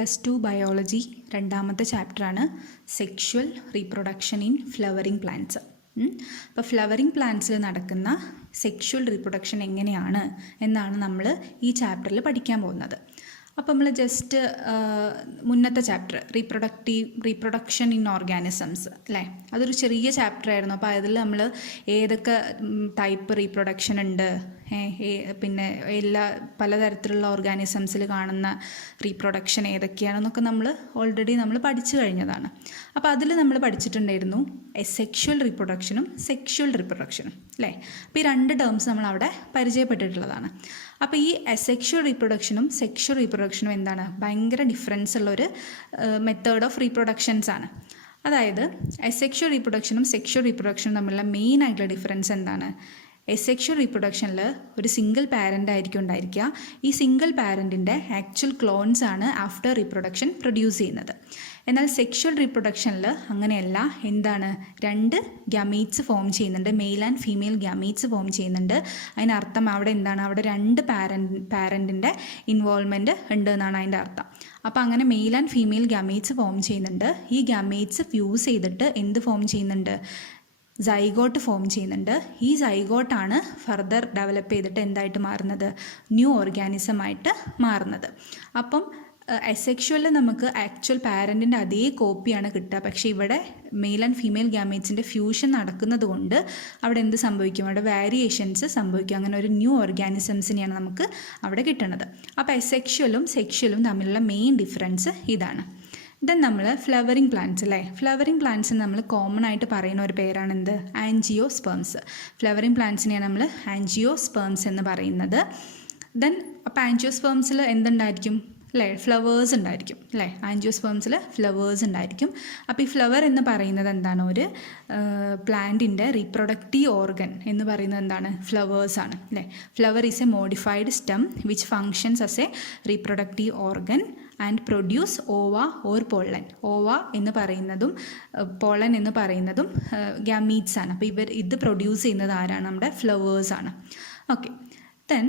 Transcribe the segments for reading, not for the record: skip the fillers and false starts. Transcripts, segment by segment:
+2 biology രണ്ടാമത്തെ ചാപ്റ്ററാണ് sexual reproduction in flowering plants. അപ്പോൾ ഫ്ലവറിംഗ് പ്ലാന്റ്സിൽ നടക്കുന്ന സെക്ഷുവൽ റീപ്രൊഡക്ഷൻ എങ്ങനെയാണ് എന്നാണ് നമ്മൾ ഈ ചാപ്റ്ററിൽ പഠിക്കാൻ പോകുന്നത്. അപ്പോൾ നമ്മൾ ജസ്റ്റ് മുന്നത്തെ ചാപ്റ്റർ റീപ്രൊഡക്ഷൻ ഇൻ ഓർഗാനിസംസ് അല്ലേ, അതൊരു ചെറിയ ചാപ്റ്റർ ആയിരുന്നു. അപ്പോൾ അതിൽ നമ്മൾ ഏതൊക്കെ ടൈപ്പ് റീപ്രൊഡക്ഷൻ ഉണ്ട്, പിന്നെ പലതരത്തിലുള്ള ഓർഗാനിസംസിൽ കാണുന്ന റീപ്രൊഡക്ഷൻ ഏതൊക്കെയാണെന്നൊക്കെ ഓൾറെഡി നമ്മൾ പഠിച്ചു കഴിഞ്ഞതാണ്. അപ്പോൾ അതിൽ നമ്മൾ പഠിച്ചിട്ടുണ്ടായിരുന്നു സെക്ഷുവൽ റീപ്രൊഡക്ഷനും സെക്ഷുവൽ റീപ്രൊഡക്ഷനും അല്ലേ. അപ്പോൾ ഈ രണ്ട് ടേംസ് നമ്മൾ അവിടെ പരിചയപ്പെട്ടിട്ടുള്ളതാണ്. അപ്പോൾ ഈ അസെക്ഷുവൽ റീപ്രൊഡക്ഷനും സെക്ഷുവൽ റീപ്രൊഡക്ഷനും എന്താണ്, ഭയങ്കര ഡിഫറൻസ് ഉള്ളൊരു മെത്തേഡ് ഓഫ് റീപ്രൊഡക്ഷൻസ് ആണ്. അതായത് അസെക്ഷുവൽ റീപ്രൊഡക്ഷനും സെക്ഷുവൽ റീപ്രൊഡക്ഷനും തമ്മിലുള്ള മെയിൻ ആയിട്ടുള്ള ഡിഫറൻസ് എന്താണ്? എസെക്ഷുവൽ റീപ്രൊഡക്ഷനിൽ ഒരു സിംഗിൾ പാരൻ്റ് ആയിരിക്കും ഉണ്ടായിരിക്കുക. ഈ സിംഗിൾ പാരൻറ്റിൻ്റെ ആക്ച്വൽ ക്ലോൺസ് ആണ് ആഫ്റ്റർ റീപ്രൊഡക്ഷൻ പ്രൊഡ്യൂസ് ചെയ്യുന്നത്. എന്നാൽ സെക്ഷുവൽ റീപ്രൊഡക്ഷനിൽ അങ്ങനെയല്ല. എന്താണ്, രണ്ട് ഗ്യാമീറ്റ്സ് ഫോം ചെയ്യുന്നുണ്ട്, male and female gametes form ചെയ്യുന്നുണ്ട്. അതിനർത്ഥം അവിടെ എന്താണ്, അവിടെ രണ്ട് പാരൻറ്റിൻ്റെ ഇൻവോൾവ്മെൻറ്റ് ഉണ്ട് എന്നാണ് അതിൻ്റെ അർത്ഥം. അപ്പോൾ അങ്ങനെ male and female gametes form ചെയ്യുന്നുണ്ട്. ഈ ഗ്യാമീറ്റ്സ് ഫ്യൂസ് ചെയ്തിട്ട് എന്ത് ഫോം ചെയ്യുന്നുണ്ട്, സൈഗോട്ട് ഫോം ചെയ്യുന്നുണ്ട്. ഈ സൈഗോട്ടാണ് ഫർദർ ഡെവലപ്പ് ചെയ്തിട്ട് എന്തായിട്ട് മാറുന്നത്, ന്യൂ ഓർഗാനിസമായിട്ട് മാറുന്നത്. അപ്പം അസെക്ഷുവലിൽ നമുക്ക് ആക്ച്വൽ പാരൻറ്റിൻ്റെ അതേ കോപ്പിയാണ് കിട്ടുക. പക്ഷേ ഇവിടെ മെയിൽ ആൻഡ് ഫീമെയിൽ ഗ്യാമേറ്റ്സിൻ്റെ ഫ്യൂഷൻ നടക്കുന്നത് കൊണ്ട് അവിടെ എന്ത് സംഭവിക്കും, അവിടെ വേരിയേഷൻസ് സംഭവിക്കും. അങ്ങനെ ഒരു ന്യൂ ഓർഗാനിസംസിനെയാണ് നമുക്ക് അവിടെ കിട്ടുന്നത്. അപ്പോൾ അസെക്ഷുവലും സെക്ഷുവലും തമ്മിലുള്ള മെയിൻ ഡിഫറൻസ് ഇതാണ്. ദെൻ നമ്മൾ ഫ്ലവറിംഗ് പ്ലാന്റ്സ് അല്ലേ, ഫ്ലവറിംഗ് പ്ലാന്റ്സിന് നമ്മൾ കോമൺ ആയിട്ട് പറയുന്ന ഒരു പേരാണ് എന്ത്, ആൻജിയോസ്പേംസ്. ഫ്ലവറിംഗ് പ്ലാന്റ്സിനെയാണ് നമ്മൾ ആൻജിയോസ്പേംസ് എന്ന് പറയുന്നത്. ദെൻ അപ്പോൾ ആൻജിയോസ്പേംസിൽ എന്തുണ്ടായിരിക്കും അല്ലേ, ഫ്ലവേഴ്സ് ഉണ്ടായിരിക്കും അല്ലേ. ആൻജിയോസ്പേംസിൽ ഫ്ലവേഴ്സ് ഉണ്ടായിരിക്കും. അപ്പോൾ ഈ ഫ്ലവർ എന്ന് പറയുന്നത് എന്താണ്, ഒരു പ്ലാന്റിൻ്റെ റീപ്രൊഡക്റ്റീവ് ഓർഗൻ എന്ന് പറയുന്നത് എന്താണ്, ഫ്ലവേഴ്സാണ് അല്ലേ. Flower is a modified stem which functions as a reproductive organ and produce ova or pollen. Ova എന്ന് പറയുന്നതും പോളൻ എന്ന് പറയുന്നതും ഗ്യാമീറ്റ്സ് ആണ്. അപ്പോൾ ഇത് പ്രൊഡ്യൂസ് ചെയ്യുന്നത് ആരാണ്, നമ്മുടെ ഫ്ലവേഴ്സാണ്. ഓക്കെ, ദെൻ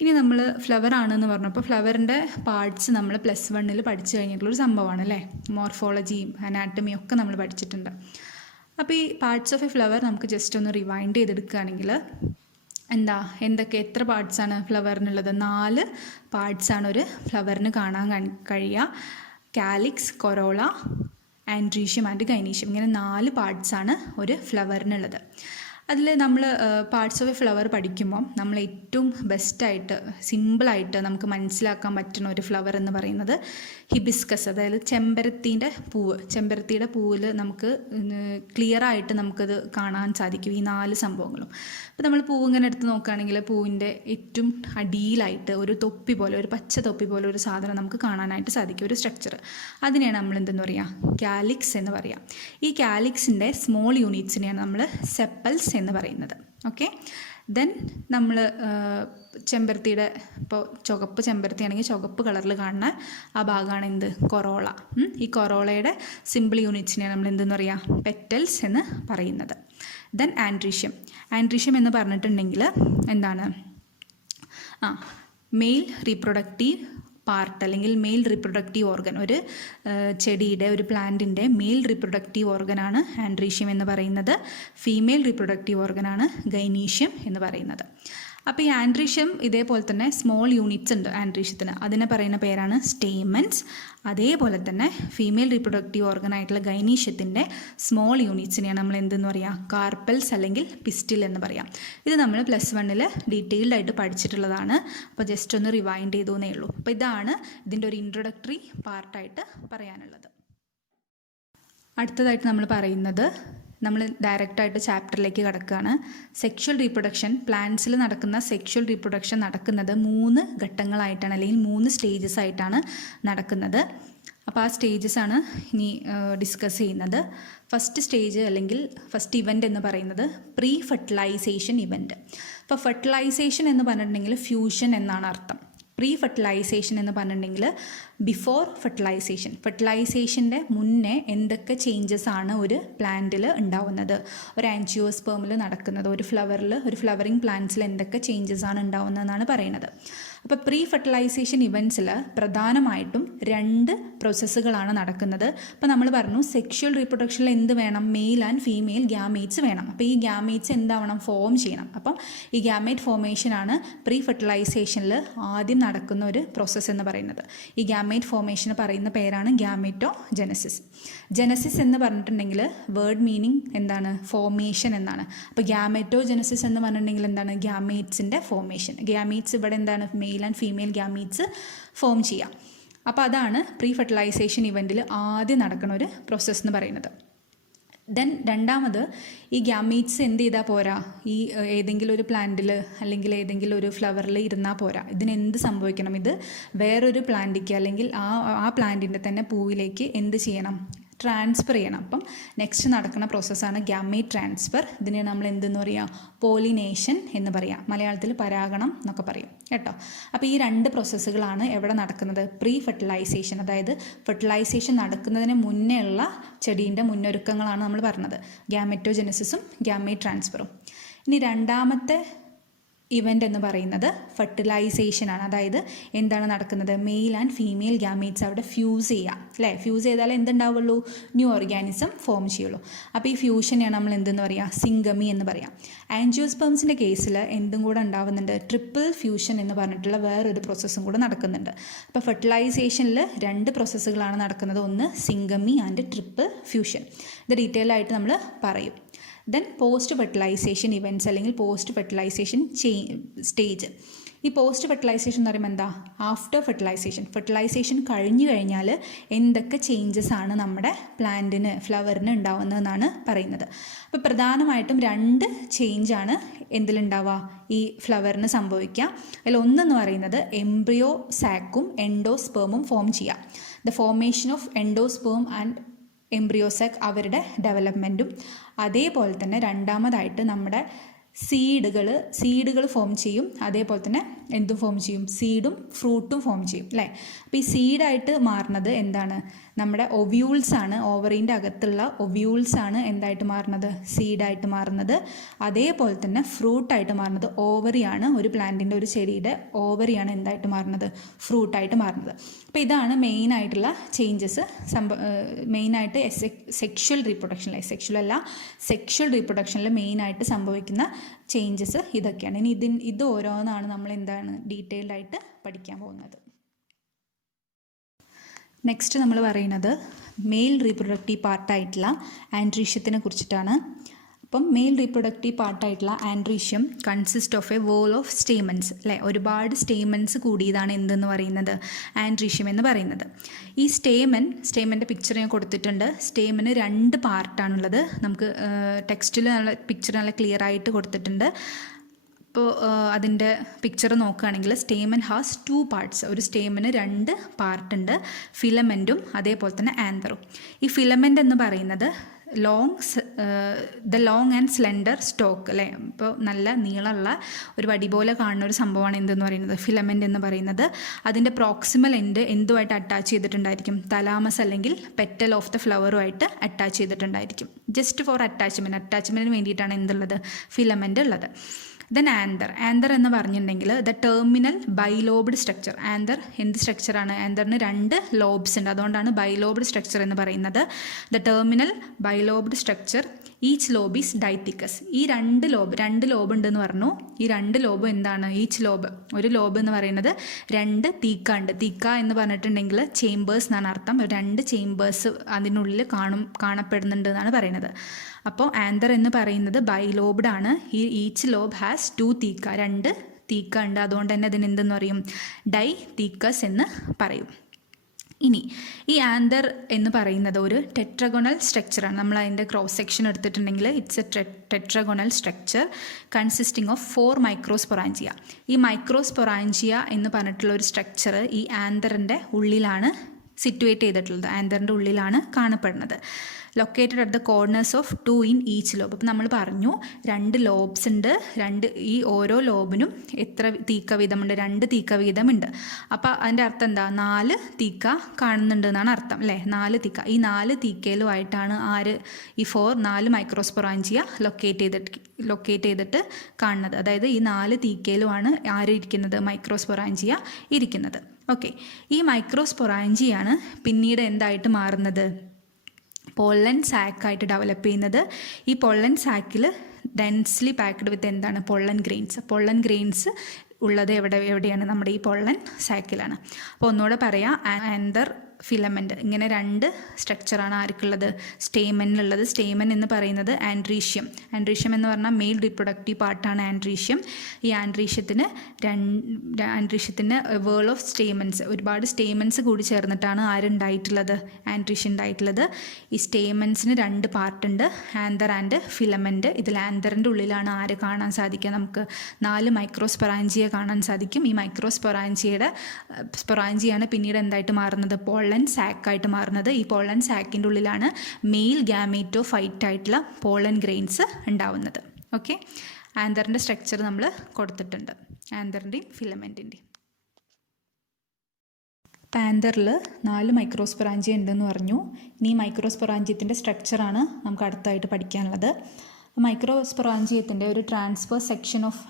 ഇനി നമ്മൾ ഫ്ലവർ ആണെന്ന് പറഞ്ഞപ്പോൾ ഫ്ലവറിൻ്റെ പാർട്സ് നമ്മൾ +1 പഠിച്ചു കഴിഞ്ഞിട്ടുള്ളൊരു സംഭവമാണ് അല്ലേ. മോർഫോളജിയും അനാട്ടമിയും ഒക്കെ നമ്മൾ പഠിച്ചിട്ടുണ്ട്. അപ്പോൾ ഈ പാർട്സ് ഓഫ് എ ഫ്ലവർ നമുക്ക് ജസ്റ്റ് ഒന്ന് റിവൈൻഡ് ചെയ്തെടുക്കുകയാണെങ്കിൽ എത്ര പാർട്സാണ് ഫ്ലവറിനുള്ളത്? 4 പാർട്സാണ് ഒരു ഫ്ലവറിന് കാണാൻ കഴിയുക. Calyx, corolla, androecium and gynoecium. ഇങ്ങനെ 4 പാർട്സാണ് ഒരു ഫ്ലവറിനുള്ളത്. അതിൽ നമ്മൾ പാർട്സ് ഓഫ് എ ഫ്ലവർ പഠിക്കുമ്പോൾ നമ്മൾ ഏറ്റവും ബെസ്റ്റായിട്ട് സിമ്പിളായിട്ട് നമുക്ക് മനസ്സിലാക്കാൻ പറ്റുന്ന ഒരു ഫ്ലവർ എന്ന് പറയുന്നത് ഹിബിസ്കസ്, അതായത് ചെമ്പരത്തിയുടെ പൂവിൽ നമുക്ക് ക്ലിയറായിട്ട് നമുക്കത് കാണാൻ സാധിക്കും ഈ 4 സംഭവങ്ങളും. അപ്പോൾ നമ്മൾ പൂവ് ഇങ്ങനെ എടുത്ത് നോക്കുകയാണെങ്കിൽ പൂവിൻ്റെ ഏറ്റവും അടിയിലായിട്ട് ഒരു തൊപ്പി പോലെ, ഒരു പച്ച തൊപ്പി പോലെ ഒരു സാധനം നമുക്ക് കാണാനായിട്ട് സാധിക്കും, ഒരു സ്ട്രക്ചർ. അതിനെയാണ് നമ്മൾ എന്തെന്ന് പറയുക, കാലിക്സ് എന്ന് പറയുക. ഈ കാലിക്സിൻ്റെ സ്മോൾ യൂണിറ്റ്സിനെയാണ് നമ്മൾ സെപ്പൽസ് എന്ന് പറയുന്നത്. ഓക്കെ, ദെൻ നമ്മൾ ചെമ്പരത്തിയുടെ, ഇപ്പോൾ ചുവപ്പ് ചെമ്പരത്തിയാണെങ്കിൽ ചുവപ്പ് കളറിൽ കാണുന്ന ആ ഭാഗമാണ് എന്ത്, കൊറോള. ഈ കൊറോളയുടെ സിമ്പിൾ യൂണിറ്റ്സിനെയാണ് നമ്മൾ എന്തെന്ന് പറയുക, പെറ്റൽസ് എന്ന് പറയുന്നത്. ദെൻ ആൻഡ്രീഷ്യം എന്ന് പറഞ്ഞിട്ടുണ്ടെങ്കിൽ എന്താണ്, മെയിൽ റീപ്രൊഡക്റ്റീവ് പാർട്ട് അല്ലെങ്കിൽ മെയിൽ റീപ്രൊഡക്റ്റീവ് ഓർഗൻ. ഒരു ചെടിയുടെ, ഒരു പ്ലാന്റിൻ്റെ മെയിൽ റീപ്രൊഡക്റ്റീവ് ഓർഗനാണ് ആൻഡ്രീഷ്യം എന്ന് പറയുന്നത്. ഫീമെയിൽ റീപ്രൊഡക്റ്റീവ് ഓർഗനാണ് ഗൈനീഷ്യം എന്ന് പറയുന്നത്. അപ്പോൾ ഈ ആൻഡ്രീഷ്യം ഇതേപോലെ തന്നെ സ്മോൾ യൂണിറ്റ്സ് ഉണ്ട് ആൻഡ്രീഷ്യത്തിന്, അതിനെ പറയുന്ന പേരാണ് സ്റ്റേമൻസ്. അതേപോലെ തന്നെ ഫീമെയിൽ റീപ്രൊഡക്റ്റീവ് ഓർഗനായിട്ടുള്ള ഗൈനീഷ്യത്തിൻ്റെ സ്മോൾ യൂണിറ്റ്സിനെയാണ് നമ്മൾ എന്തെന്ന് പറയുക, കാർപ്പൽസ് അല്ലെങ്കിൽ പിസ്റ്റിൽ എന്ന് പറയാം. ഇത് നമ്മൾ +1 ഡീറ്റെയിൽഡ് ആയിട്ട് പഠിച്ചിട്ടുള്ളതാണ്. അപ്പോൾ ജസ്റ്റ് ഒന്ന് റിവൈൻഡ് ചെയ്തു എന്നേ ഉള്ളൂ. അപ്പോൾ ഇതാണ് ഇതിൻ്റെ ഒരു ഇൻട്രൊഡക്ടറി പാർട്ടായിട്ട് പറയാനുള്ളത്. അടുത്തതായിട്ട് നമ്മൾ പറയുന്നത്, നമ്മൾ ഡയറക്റ്റായിട്ട് ചാപ്റ്ററിലേക്ക് കിടക്കുകയാണ്. സെക്ഷുവൽ റീപ്രൊഡക്ഷൻ, പ്ലാന്റ്സിൽ നടക്കുന്ന സെക്ഷുവൽ റീപ്രൊഡക്ഷൻ നടക്കുന്നത് 3 ഘട്ടങ്ങളായിട്ടാണ് അല്ലെങ്കിൽ 3 സ്റ്റേജസ് ആയിട്ടാണ് നടക്കുന്നത്. അപ്പോൾ ആ സ്റ്റേജസ് ആണ് ഇനി ഡിസ്കസ് ചെയ്യുന്നത്. ഫസ്റ്റ് സ്റ്റേജ് അല്ലെങ്കിൽ ഫസ്റ്റ് ഇവൻ്റ് എന്ന് പറയുന്നത് പ്രീ ഫെർട്ടിലൈസേഷൻ ഇവൻ്റ്. അപ്പോൾ ഫെർട്ടിലൈസേഷൻ എന്ന് പറഞ്ഞിട്ടുണ്ടെങ്കിൽ ഫ്യൂഷൻ എന്നാണ് അർത്ഥം. പ്രീ ഫെർട്ടിലൈസേഷൻ എന്ന് പറഞ്ഞിട്ടുണ്ടെങ്കിൽ ബിഫോർ ഫെർട്ടിലൈസേഷൻ്റെ മുന്നേ എന്തൊക്കെ ചേഞ്ചസ് ആണ് ഒരു പ്ലാന്റിൽ ഉണ്ടാവുന്നത്, ഒരു ആൻജിയോസ്പേമിൽ നടക്കുന്നത്, ഒരു ഫ്ലവറിംഗ് പ്ലാന്റ്സിൽ എന്തൊക്കെ ചേഞ്ചസ് ആണ് ഉണ്ടാവുന്നതെന്നാണ് പറയുന്നത്. അപ്പോൾ പ്രീ ഫെർട്ടിലൈസേഷൻ ഇവൻറ്റ്സിൽ പ്രധാനമായിട്ടും 2 പ്രോസസ്സുകളാണ് നടക്കുന്നത്. അപ്പോൾ നമ്മൾ പറഞ്ഞു സെക്ഷുവൽ റീപ്രൊഡക്ഷനിൽ എന്ത് വേണം, മെയിൽ ആൻഡ് ഫീമെയിൽ ഗ്യാമേറ്റ്സ് വേണം. അപ്പോൾ ഈ ഗ്യാമേറ്റ്സ് എന്താവണം, ഫോം ചെയ്യണം. അപ്പം ഈ ഗ്യാമേറ്റ് ഫോർമേഷനാണ് പ്രീ ഫെർട്ടിലൈസേഷനിൽ ആദ്യം നടക്കുന്ന ഒരു പ്രോസസ്സ് എന്ന് പറയുന്നത്. ഈ ഗ്യാമേറ്റ് ഫോർമേഷന് പറയുന്ന പേരാണ് ഗ്യാമേറ്റോജെനസിസ്. ജെനസിസ് എന്ന് പറഞ്ഞിട്ടുണ്ടെങ്കിൽ വേർഡ് മീനിങ് എന്താണ്, ഫോർമേഷൻ എന്നാണ്. അപ്പോൾ ഗ്യാമേറ്റോജെനസിസ് എന്ന് പറഞ്ഞിട്ടുണ്ടെങ്കിൽ എന്താണ്, ഗ്യാമേറ്റ്സിൻ്റെ ഫോർമേഷൻ. ഗ്യാമേറ്റ്സ് ഇവിടെ എന്താണ്, male and female gametes form ചെയ്യാം. അപ്പോൾ അതാണ് പ്രീ ഫെർട്ടിലൈസേഷൻ ഇവൻറ്റിൽ ആദ്യം നടക്കുന്ന ഒരു പ്രോസസ്സ് എന്ന് പറയുന്നത്. ദെൻ രണ്ടാമത് ഈ ഗ്യാമീറ്റ്സ് എന്ത് ചെയ്താൽ പോരാ, ഈ ഏതെങ്കിലും ഒരു പ്ലാന്റിൽ അല്ലെങ്കിൽ ഏതെങ്കിലും ഒരു ഫ്ലവറിൽ ഇരുന്നാൽ പോരാ, ഇതിനെന്ത് സംഭവിക്കണം, ഇത് വേറൊരു പ്ലാന്റിലേക്ക് അല്ലെങ്കിൽ ആ പ്ലാന്റിൻ്റെ തന്നെ പൂവിലേക്ക് എന്ത് ചെയ്യണം, ട്രാൻസ്ഫർ ചെയ്യണം. അപ്പം നെക്സ്റ്റ് നടക്കുന്ന പ്രോസസ്സാണ് ഗ്യാമേറ്റ് ട്രാൻസ്ഫർ. ഇതിനെ നമ്മൾ എന്തെന്ന് പറയാം, പോളിനേഷൻ എന്ന് പറയാം. മലയാളത്തിൽ പരാഗണം എന്നൊക്കെ പറയും കേട്ടോ. അപ്പോൾ ഈ 2 പ്രോസസ്സുകളാണ് എവിടെ നടക്കുന്നത്, പ്രീ ഫെർട്ടിലൈസേഷൻ, അതായത് ഫെർട്ടിലൈസേഷൻ നടക്കുന്നതിന് മുന്നേ ഉള്ള ചെടീൻ്റെ മുന്നൊരുക്കങ്ങളാണ് നമ്മൾ പറഞ്ഞത്, ഗ്യാമറ്റോജെനസിസും ഗ്യാമേറ്റ് ട്രാൻസ്ഫറും. ഇനി രണ്ടാമത്തെ ഇവൻ്റ് എന്ന് പറയുന്നത് ഫെർട്ടിലൈസേഷനാണ്. അതായത് എന്താണ് നടക്കുന്നത്, മെയിൽ ആൻഡ് ഫീമെയിൽ ഗ്യാമേറ്റ്സ് അവിടെ ഫ്യൂസ് ചെയ്യുക അല്ലേ. ഫ്യൂസ് ചെയ്താലേ എന്തുണ്ടാവുള്ളൂ, ന്യൂ ഓർഗാനിസം ഫോം ചെയ്യുള്ളൂ. അപ്പോൾ ഈ ഫ്യൂഷനെയാണ് നമ്മൾ എന്തെന്ന് പറയുക, സിംഗമി എന്ന് പറയാം. ആൻജിയോസ്പേംസിൻ്റെ കേസിൽ എന്തും കൂടെ ഉണ്ടാവുന്നുണ്ട്, ട്രിപ്പിൾ ഫ്യൂഷൻ എന്ന് പറഞ്ഞിട്ടുള്ള വേറൊരു പ്രോസസ്സും കൂടെ നടക്കുന്നുണ്ട്. അപ്പോൾ ഫെർട്ടിലൈസേഷനിൽ 2 പ്രോസസ്സുകളാണ് നടക്കുന്നത്, ഒന്ന് സിംഗമി ആൻഡ് ട്രിപ്പിൾ ഫ്യൂഷൻ. ഇത് ഡീറ്റെയിൽ ആയിട്ട് നമ്മൾ പറയും. ദെൻ പോസ്റ്റ് ഫെർട്ടിലൈസേഷൻ ഇവൻറ്റ്സ് അല്ലെങ്കിൽ പോസ്റ്റ് ഫെർട്ടിലൈസേഷൻ സ്റ്റേജ്. ഈ പോസ്റ്റ് ഫെർട്ടിലൈസേഷൻ എന്ന് പറയുമ്പോൾ എന്താ, ആഫ്റ്റർ ഫെർട്ടിലൈസേഷൻ കഴിഞ്ഞു കഴിഞ്ഞാൽ എന്തൊക്കെ ചേഞ്ചസ് ആണ് നമ്മുടെ പ്ലാന്റിന് ഫ്ലവറിന് ഉണ്ടാവുന്നതെന്നാണ് പറയുന്നത്. അപ്പോൾ പ്രധാനമായിട്ടും 2 ചേഞ്ചാണ് എന്തിലുണ്ടാവുക, ഈ ഫ്ലവറിന് സംഭവിക്കുക. അതിൽ ഒന്നെന്ന് പറയുന്നത് എംബ്രിയോ സാക്കും എൻഡോസ്പേമും ഫോം ചെയ്യുക. The formation of endosperm and embryo sac അവരുടെ ഡെവലപ്മെൻറ്റും, അതേപോലെ തന്നെ രണ്ടാമതായിട്ട് നമ്മുടെ സീഡുകൾ ഫോം ചെയ്യും. അതേപോലെ തന്നെ എന്തും ഫോം ചെയ്യും, സീഡും ഫ്രൂട്ടും ഫോം ചെയ്യും അല്ലേ. അപ്പോൾ ഈ സീഡായിട്ട് മാറുന്നത് എന്താണ്, നമ്മുടെ ഒവ്യൂൾസാണ്, ഓവറീൻ്റെ അകത്തുള്ള ഒവ്യൂൾസാണ് എന്തായിട്ട് മാറുന്നത്, സീഡായിട്ട് മാറുന്നത്. അതേപോലെ തന്നെ ഫ്രൂട്ടായിട്ട് മാറുന്നത് ഓവറിയാണ്. ഒരു പ്ലാന്റിൻ്റെ ഒരു ചെടിയുടെ ഓവറിയാണ് എന്തായിട്ട് മാറുന്നത്, ഫ്രൂട്ടായിട്ട് മാറുന്നത്. അപ്പോൾ ഇതാണ് മെയിനായിട്ടുള്ള ചേഞ്ചസ്. മെയിനായിട്ട് സെക്ഷൽ റീപ്രൊഡക്ഷനിൽ, സെക്ഷൽ റീപ്രൊഡക്ഷനിൽ മെയിനായിട്ട് സംഭവിക്കുന്ന ചേഞ്ചസ് ഇതൊക്കെയാണ്. ഇനി ഇത് ഓരോന്നാണ് നമ്മൾ എന്താണ് ഡീറ്റെയിൽഡ് ആയിട്ട് പഠിക്കാൻ പോകുന്നത്. നെക്സ്റ്റ് നമ്മൾ പറയുന്നത് മെയിൽ റീപ്രൊഡക്റ്റീവ് പാർട്ടായിട്ടുള്ള ആൻഡ്രീഷ്യത്തിനെ കുറിച്ചിട്ടാണ്. അപ്പം മെയിൽ റീപ്രൊഡക്റ്റീവ് പാർട്ടായിട്ടുള്ള androecium consist of a whorl of stamens അല്ലേ. ഒരുപാട് സ്റ്റേമൻസ് കൂടിയതാണ് എന്തെന്ന് പറയുന്നത്, ആൻഡ്രീഷ്യം എന്ന് പറയുന്നത്. ഈ സ്റ്റേമൻ്റെ പിക്ചർ ഞാൻ കൊടുത്തിട്ടുണ്ട്. സ്റ്റേമന് 2 പാർട്ടാണുള്ളത്. നമുക്ക് ടെക്സ്റ്റിൽ നല്ല പിക്ചർ നല്ല ക്ലിയർ ആയിട്ട് കൊടുത്തിട്ടുണ്ട്. അപ്പോൾ അതിൻ്റെ പിക്ചർ നോക്കുകയാണെങ്കിൽ സ്റ്റേമൻ ഹാസ് 2 പാർട്സ്. ഒരു സ്റ്റേമന് 2 പാർട്ടുണ്ട്, ഫിലമെൻറ്റും അതേപോലെ തന്നെ ആന്തറും. ഈ ഫിലമെൻ്റ് എന്ന് പറയുന്നത് the long and slender stock അല്ലേ. ഇപ്പോൾ നല്ല നീളമുള്ള ഒരു വടി പോലെ കാണുന്ന ഒരു സംഭവമാണ് എന്തെന്ന് പറയുന്നത്, ഫിലമെൻ്റ് എന്ന് പറയുന്നത്. അതിൻ്റെ പ്രോക്സിമൽ എൻഡ് എന്തുമായിട്ട് അറ്റാച്ച് ചെയ്തിട്ടുണ്ടായിരിക്കും, തലാമസ് അല്ലെങ്കിൽ പെറ്റൽ ഓഫ് ദ ഫ്ലവറുമായിട്ട് അറ്റാച്ച് ചെയ്തിട്ടുണ്ടായിരിക്കും. ജസ്റ്റ് ഫോർ അറ്റാച്ച്മെൻറ്റിന് വേണ്ടിയിട്ടാണ് എന്തുള്ളത്, ഫിലമെൻ്റ് ഉള്ളത്. ദെൻ ആന്തർ എന്ന് പറഞ്ഞിട്ടുണ്ടെങ്കിൽ the terminal bilobed structure. Anther എന്ത് സ്ട്രക്ചറാണ്, ആന്തറിന് 2 ലോബ്സ് ഉണ്ട്, അതുകൊണ്ടാണ് ബൈലോബ്ഡ് സ്ട്രക്ചർ എന്ന് പറയുന്നത്. The terminal bilobed structure each lobe is dithecous. ഈ 2 ലോബ് ഉണ്ടെന്ന് പറഞ്ഞു. ഈ 2 ലോബ് എന്താണ്, ഈച്ച് ലോബ്, ഒരു ലോബ് എന്ന് പറയുന്നത് 2 തീക്ക ഉണ്ട്. തീക്ക എന്ന് പറഞ്ഞിട്ടുണ്ടെങ്കിൽ ചേമ്പേഴ്സ് എന്നാണ് അർത്ഥം. 2 ചേമ്പേഴ്സ് അതിനുള്ളിൽ കാണപ്പെടുന്നുണ്ട് എന്നാണ് പറയുന്നത്. അപ്പോൾ ആന്തർ എന്ന് പറയുന്നത് ബൈലോബ്ഡ് ആണ്. ഈ ഈച്ച് ലോബ് ഹാസ് 2 തീക്ക, 2 തീക്ക ഉണ്ട്. അതുകൊണ്ട് തന്നെ അതിന് എന്തെന്ന് പറയും, ഡൈ തീക്കസ് എന്ന് പറയും. ഇനി ഈ ആന്തർ എന്ന് പറയുന്നത് ഒരു ടെട്രഗോണൽ സ്ട്രക്ചറാണ്. നമ്മൾ അതിൻ്റെ ക്രോസ് സെക്ഷൻ എടുത്തിട്ടുണ്ടെങ്കിൽ it's a tetragonal structure consisting of 4 microsporangia. ഈ മൈക്രോസ്പൊറാഞ്ചിയ എന്ന് പറഞ്ഞിട്ടുള്ള ഒരു സ്ട്രക്ചർ ഈ ആന്തറിൻ്റെ ഉള്ളിലാണ് സിറ്റുവേറ്റ് ചെയ്തിട്ടുള്ളത്, ആന്തറിൻ്റെ ഉള്ളിലാണ് കാണപ്പെടുന്നത്. Located at the corners of 2 in each lobe. അപ്പം നമ്മൾ പറഞ്ഞു 2 ലോബ്സ് ഉണ്ട്, ഈ ഓരോ ലോബിനും എത്ര തീക്ക വീതമുണ്ട്? 2 തീക്ക വീതമുണ്ട്. അപ്പോൾ അതിൻ്റെ അർത്ഥം എന്താ? 4 തീക്ക കാണുന്നുണ്ട് എന്നാണ് അർത്ഥം അല്ലേ? 4 തീക്ക. ഈ 4 തീക്കയിലുമായിട്ടാണ് ഈ 4 മൈക്രോസ്പൊറാഞ്ചിയ ലൊക്കേറ്റ് ചെയ്തിട്ട് കാണുന്നത്. അതായത് ഈ 4 തീക്കയിലുമാണ് ഇരിക്കുന്നത്? മൈക്രോസ്പൊറാഞ്ചിയ ഇരിക്കുന്നത്. ഓക്കെ, ഈ മൈക്രോസ്പൊറാഞ്ചിയാണ് പിന്നീട് എന്തായിട്ട് മാറുന്നത്? പൊള്ളൻ സാക്കായിട്ട് ഡെവലപ്പ് ചെയ്യുന്നത്. ഈ പൊള്ളൻ സാക്കിൽ ഡെൻസ്ലി പാക്ഡ് വിത്ത് എന്താണ്? പൊള്ളൻ ഗ്രെയിൻസ് ഉള്ളത് എവിടെയാണ്? നമ്മുടെ ഈ പൊള്ളൻ സാക്കിലാണ്. അപ്പോൾ ഒന്നുകൂടെ പറയാം, ആന്തർ ഫിലമെൻറ്റ് ഇങ്ങനെ 2 സ്ട്രക്ചറാണ് ആർക്കുള്ളത്? സ്റ്റേമനിലുള്ളത്. സ്റ്റേമൻ എന്ന് പറയുന്നത് ആൻഡ്രീഷ്യം എന്ന് പറഞ്ഞാൽ മെയിൽ റീപ്രൊഡക്റ്റീവ് പാർട്ടാണ് ആൻഡ്രീഷ്യം. ഈ ആൻഡ്രീഷ്യത്തിന് വേൾ ഓഫ് സ്റ്റേമൻസ്, ഒരുപാട് സ്റ്റേമൻസ് കൂടി ചേർന്നിട്ടാണ് ആരുണ്ടായിട്ടുള്ളത്? ആൻഡ്രീഷ്യം ഉണ്ടായിട്ടുള്ളത്. ഈ സ്റ്റേമൻസിന് 2 പാർട്ടുണ്ട്, ആന്തർ ആൻഡ് ഫിലമെൻറ്റ്. ഇതിൽ ആന്തറിൻ്റെ ഉള്ളിലാണ് ആര് കാണാൻ സാധിക്കുക? നമുക്ക് 4 മൈക്രോസ്പൊറാഞ്ചിയ കാണാൻ സാധിക്കും. ഈ സ്പൊറാഞ്ചിയാണ് പിന്നീട് എന്തായിട്ട് മാറുന്നത്? പൊള്ളൻ സാക്കായിട്ട് മാറുന്നത്. ഈ പൊള്ളൻ സാക്കിൻ്റെ ഉള്ളിലാണ് മെയിൽ ഗാമേറ്റോഫൈറ്റ് ആയിട്ടുള്ള പോളൻ ഗ്രെയിൻസ് ഉണ്ടാവുന്നത്. ഓക്കെ, ആന്തറിൻ്റെ സ്ട്രക്ചർ നമ്മൾ കൊടുത്തിട്ടുണ്ട്, ആന്തറിൻ്റെയും ഫിലമെൻറ്റിൻ്റെയും. ആന്തറിൽ 4 മൈക്രോസ്പൊറാഞ്ചിയ ഉണ്ടെന്ന് പറഞ്ഞു. ഇനി ഈ മൈക്രോസ്പൊറാഞ്ചിയത്തിൻ്റെ സ്ട്രക്ചറാണ് നമുക്ക് അടുത്തായിട്ട് പഠിക്കാനുള്ളത്. മൈക്രോസ്പൊറാഞ്ചിയത്തിൻ്റെ ഒരു ട്രാൻസ്ഫർ സെക്ഷൻ ഓഫ്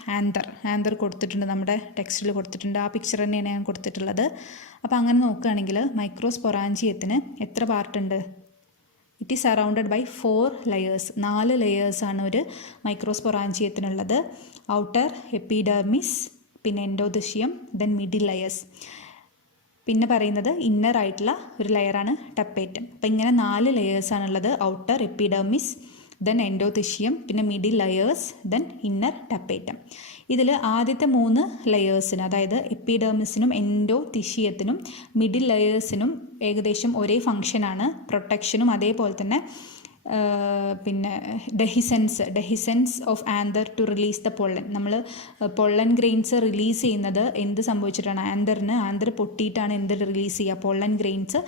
ആന്തർ കൊടുത്തിട്ടുണ്ട്, നമ്മുടെ ടെക്സ്റ്റിൽ കൊടുത്തിട്ടുണ്ട്. ആ പിക്ചർ തന്നെയാണ് ഞാൻ കൊടുത്തിട്ടുള്ളത്. അപ്പോൾ അങ്ങനെ നോക്കുകയാണെങ്കിൽ മൈക്രോസ്പൊറാഞ്ചിയത്തിന് എത്ര പാർട്ടുണ്ട്? It is surrounded by 4 layers. 4 ലെയേഴ്സാണ് ഒരു മൈക്രോസ്പൊറാഞ്ചിയത്തിനുള്ളത്. ഔട്ടർ എപ്പിഡെർമിസ്, പിന്നെ എൻഡോദഷ്യം, ദെൻ മിഡിൽ ലെയേഴ്സ്. പിന്നെ പറയുന്നത് ഇന്നർ ആയിട്ടുള്ള ഒരു ലെയറാണ് ടപ്പേറ്റം. അപ്പോൾ ഇങ്ങനെ 4 ലെയേഴ്സാണുള്ളത്. ഔട്ടർ എപ്പിഡെർമിസ്, ദെൻ എൻഡോതിഷ്യം, പിന്നെ മിഡിൽ ലെയേഴ്സ്, ദെൻ ഇന്നർ ടപ്പേറ്റം. ഇതിൽ ആദ്യത്തെ 3 ലെയേഴ്സിന്, അതായത് എപ്പിഡെർമിസിനും എൻഡോതിഷ്യത്തിനും മിഡിൽ ലെയേഴ്സിനും ഏകദേശം ഒരേ ഫങ്ഷനാണ്. പ്രൊട്ടക്ഷനും അതേപോലെ തന്നെ പിന്നെ dehiscence of anther to release the pollen. നമ്മൾ പൊള്ളൻ ഗ്രെയിൻസ് റിലീസ് ചെയ്യുന്നത് എന്ത് സംഭവിച്ചിട്ടാണ്? ആന്തർ പൊട്ടിയിട്ടാണ് എന്ത് റിലീസ് ചെയ്യുക? പൊള്ളൻ ഗ്രെയിൻസ്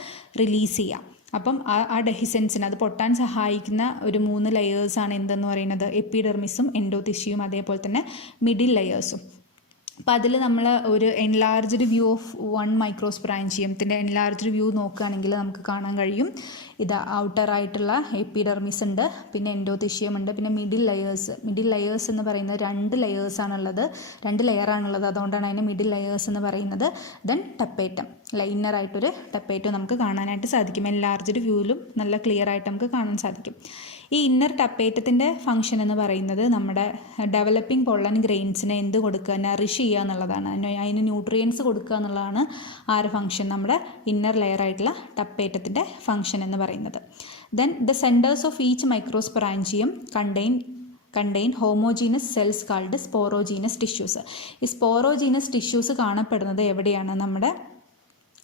റിലീസ് ചെയ്യുക. അപ്പം ആ ഡെഹിസൻസിന് അത് പൊട്ടാൻ സഹായിക്കുന്ന ഒരു 3 ലെയേഴ്സാണ് എന്തെന്ന് പറയുന്നത്? എപ്പിഡെർമിസും എൻഡോതിഷ്യയും അതേപോലെ തന്നെ മിഡിൽ ലെയേഴ്സും. അപ്പോൾ അതിൽ നമ്മൾ ഒരു എൻലാർജ്ഡ് വ്യൂ ഓഫ് 1 മൈക്രോസ്പൊറാഞ്ചിയത്തിൻ്റെ എൻലാർജ്ഡ് വ്യൂ നോക്കുകയാണെങ്കിൽ നമുക്ക് കാണാൻ കഴിയും. ഇത് ഔട്ടറായിട്ടുള്ള എപ്പിഡെർമിസ് ഉണ്ട്, പിന്നെ എൻഡോതിഷ്യം ഉണ്ട്, പിന്നെ മിഡിൽ ലെയേഴ്സ് എന്ന് പറയുന്നത് 2 ലെയേഴ്സാണുള്ളത്, 2 ലെയറാണുള്ളത്. അതുകൊണ്ടാണ് അതിന് മിഡിൽ ലെയേഴ്സ് എന്ന് പറയുന്നത്. ദെൻ ടപ്പേറ്റം, ഇന്നറായിട്ടൊരു ടപ്പേറ്റം നമുക്ക് കാണാനായിട്ട് സാധിക്കും. എൻലാർജ്ഡ് വ്യൂവിലും നല്ല ക്ലിയർ ആയിട്ട് നമുക്ക് കാണാൻ സാധിക്കും. ഈ ഇന്നർ ടപ്പേറ്റത്തിൻ്റെ ഫംഗ്ഷൻ എന്ന് പറയുന്നത് നമ്മുടെ ഡെവലപ്പിംഗ് പൊള്ളൻ ഗ്രെയിൻസിനെ എന്ത് കൊടുക്കുക? നറിഷ് ചെയ്യുക എന്നുള്ളതാണ്. അതിന് ന്യൂട്രിയൻസ് കൊടുക്കുക എന്നുള്ളതാണ് ഫംഗ്ഷൻ, നമ്മുടെ ഇന്നർ ലെയർ ആയിട്ടുള്ള ടപ്പേറ്റത്തിൻ്റെ ഫംഗ്ഷൻ എന്ന് പറയുന്നത്. Then the centres of each microsporangium contain homogeneous cells called sporogenous tissues. ഈ സ്പോറോജീനസ് ടിഷ്യൂസ് കാണപ്പെടുന്നത് എവിടെയാണ്? നമ്മുടെ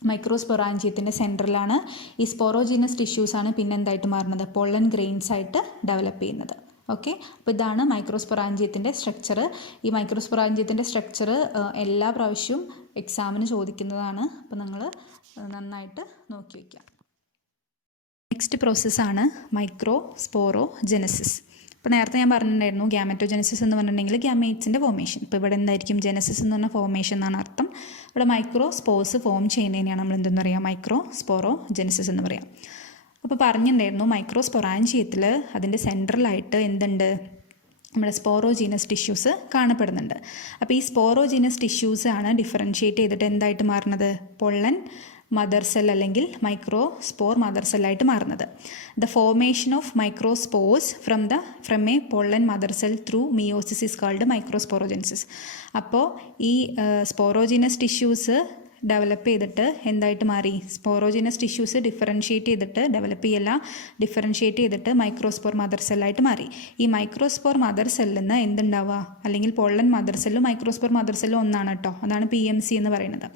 മൈക്രോസ്പൊറാഞ്ചിയത്തിൻ്റെ സെൻറ്ററിലാണ്. ഈ സ്പോറോജീനസ് ടിഷ്യൂസാണ് പിന്നെ എന്തായിട്ട് മാറുന്നത്? പൊള്ളൻ ഗ്രെയിൻസ് ആയിട്ട് ഡെവലപ്പ് ചെയ്യുന്നത്. ഓക്കെ, അപ്പോൾ ഇതാണ് മൈക്രോസ്പൊറാഞ്ചിയത്തിൻ്റെ സ്ട്രക്ചർ. ഈ മൈക്രോസ്പൊറാഞ്ചിയത്തിൻ്റെ സ്ട്രക്ചർ എല്ലാ പ്രാവശ്യവും എക്സാമിന് ചോദിക്കുന്നതാണ്. അപ്പോൾ നിങ്ങൾ നന്നായിട്ട് നോക്കി വയ്ക്കുക. നെക്സ്റ്റ് പ്രോസസ്സാണ് മൈക്രോസ്പോറോജെനസിസ്. ഇപ്പോൾ നേരത്തെ ഞാൻ പറഞ്ഞിട്ടുണ്ടായിരുന്നു ഗ്യാമറ്റോജെനസിസ് എന്ന് പറഞ്ഞിട്ടുണ്ടെങ്കിൽ ഗ്യാമേറ്റ്സിൻ്റെ ഫോർമേഷൻ. ഇപ്പോൾ ഇവിടെ എന്തായിരിക്കും? ജെനസിസ് എന്ന് പറഞ്ഞാൽ ഫോർമേഷൻ എന്നാണ് അർത്ഥം. ഇവിടെ മൈക്രോസ്പോർസ് ഫോം ചെയ്യുന്നതിനെയാണ് നമ്മൾ എന്തെന്ന് പറയുക? മൈക്രോസ്പോറോജെനസിസ് എന്ന് പറയാം. അപ്പോൾ പറഞ്ഞിട്ടുണ്ടായിരുന്നു മൈക്രോസ്പൊറാഞ്ചിയത്തിൽ അതിൻ്റെ സെൻട്രലായിട്ട് എന്തുണ്ട്? നമ്മുടെ സ്പോറോജീനസ് ടിഷ്യൂസ് കാണപ്പെടുന്നുണ്ട്. അപ്പോൾ ഈ സ്പോറോജീനസ് ടിഷ്യൂസ് ആണ് ഡിഫറൻഷ്യേറ്റ് ചെയ്തിട്ട് എന്തായിട്ട് മാറുന്നത്? പൊള്ളൻ മദർ സെൽ അല്ലെങ്കിൽ മൈക്രോസ്പോർ മദർ സെല്ലായിട്ട് മാറുന്നത്. The formation of microspores from A pollen mother cell through meiosis is called microsporogenesis. അപ്പോൾ ഈ സ്പോറോജീനസ് ടിഷ്യൂസ് ഡെവലപ്പ് ചെയ്തിട്ട് എന്തായിട്ട് മാറി? സ്പോറോജീനസ് ടിഷ്യൂസ് ഡിഫറൻഷ്യേറ്റ് ചെയ്തിട്ട് മൈക്രോസ്പോർ മദർ സെല്ലായിട്ട് മാറി. ഈ മൈക്രോസ്പോർ മദർ സെല്ലിൽ നിന്ന് എന്തുണ്ടാവുക? അല്ലെങ്കിൽ പൊള്ളൻ മദർ സെല്ലും മൈക്രോസ്പോർ മദർ സെല്ലും ഒന്നാണ് കേട്ടോ. അതാണ് PMC എന്ന് പറയുന്നത്.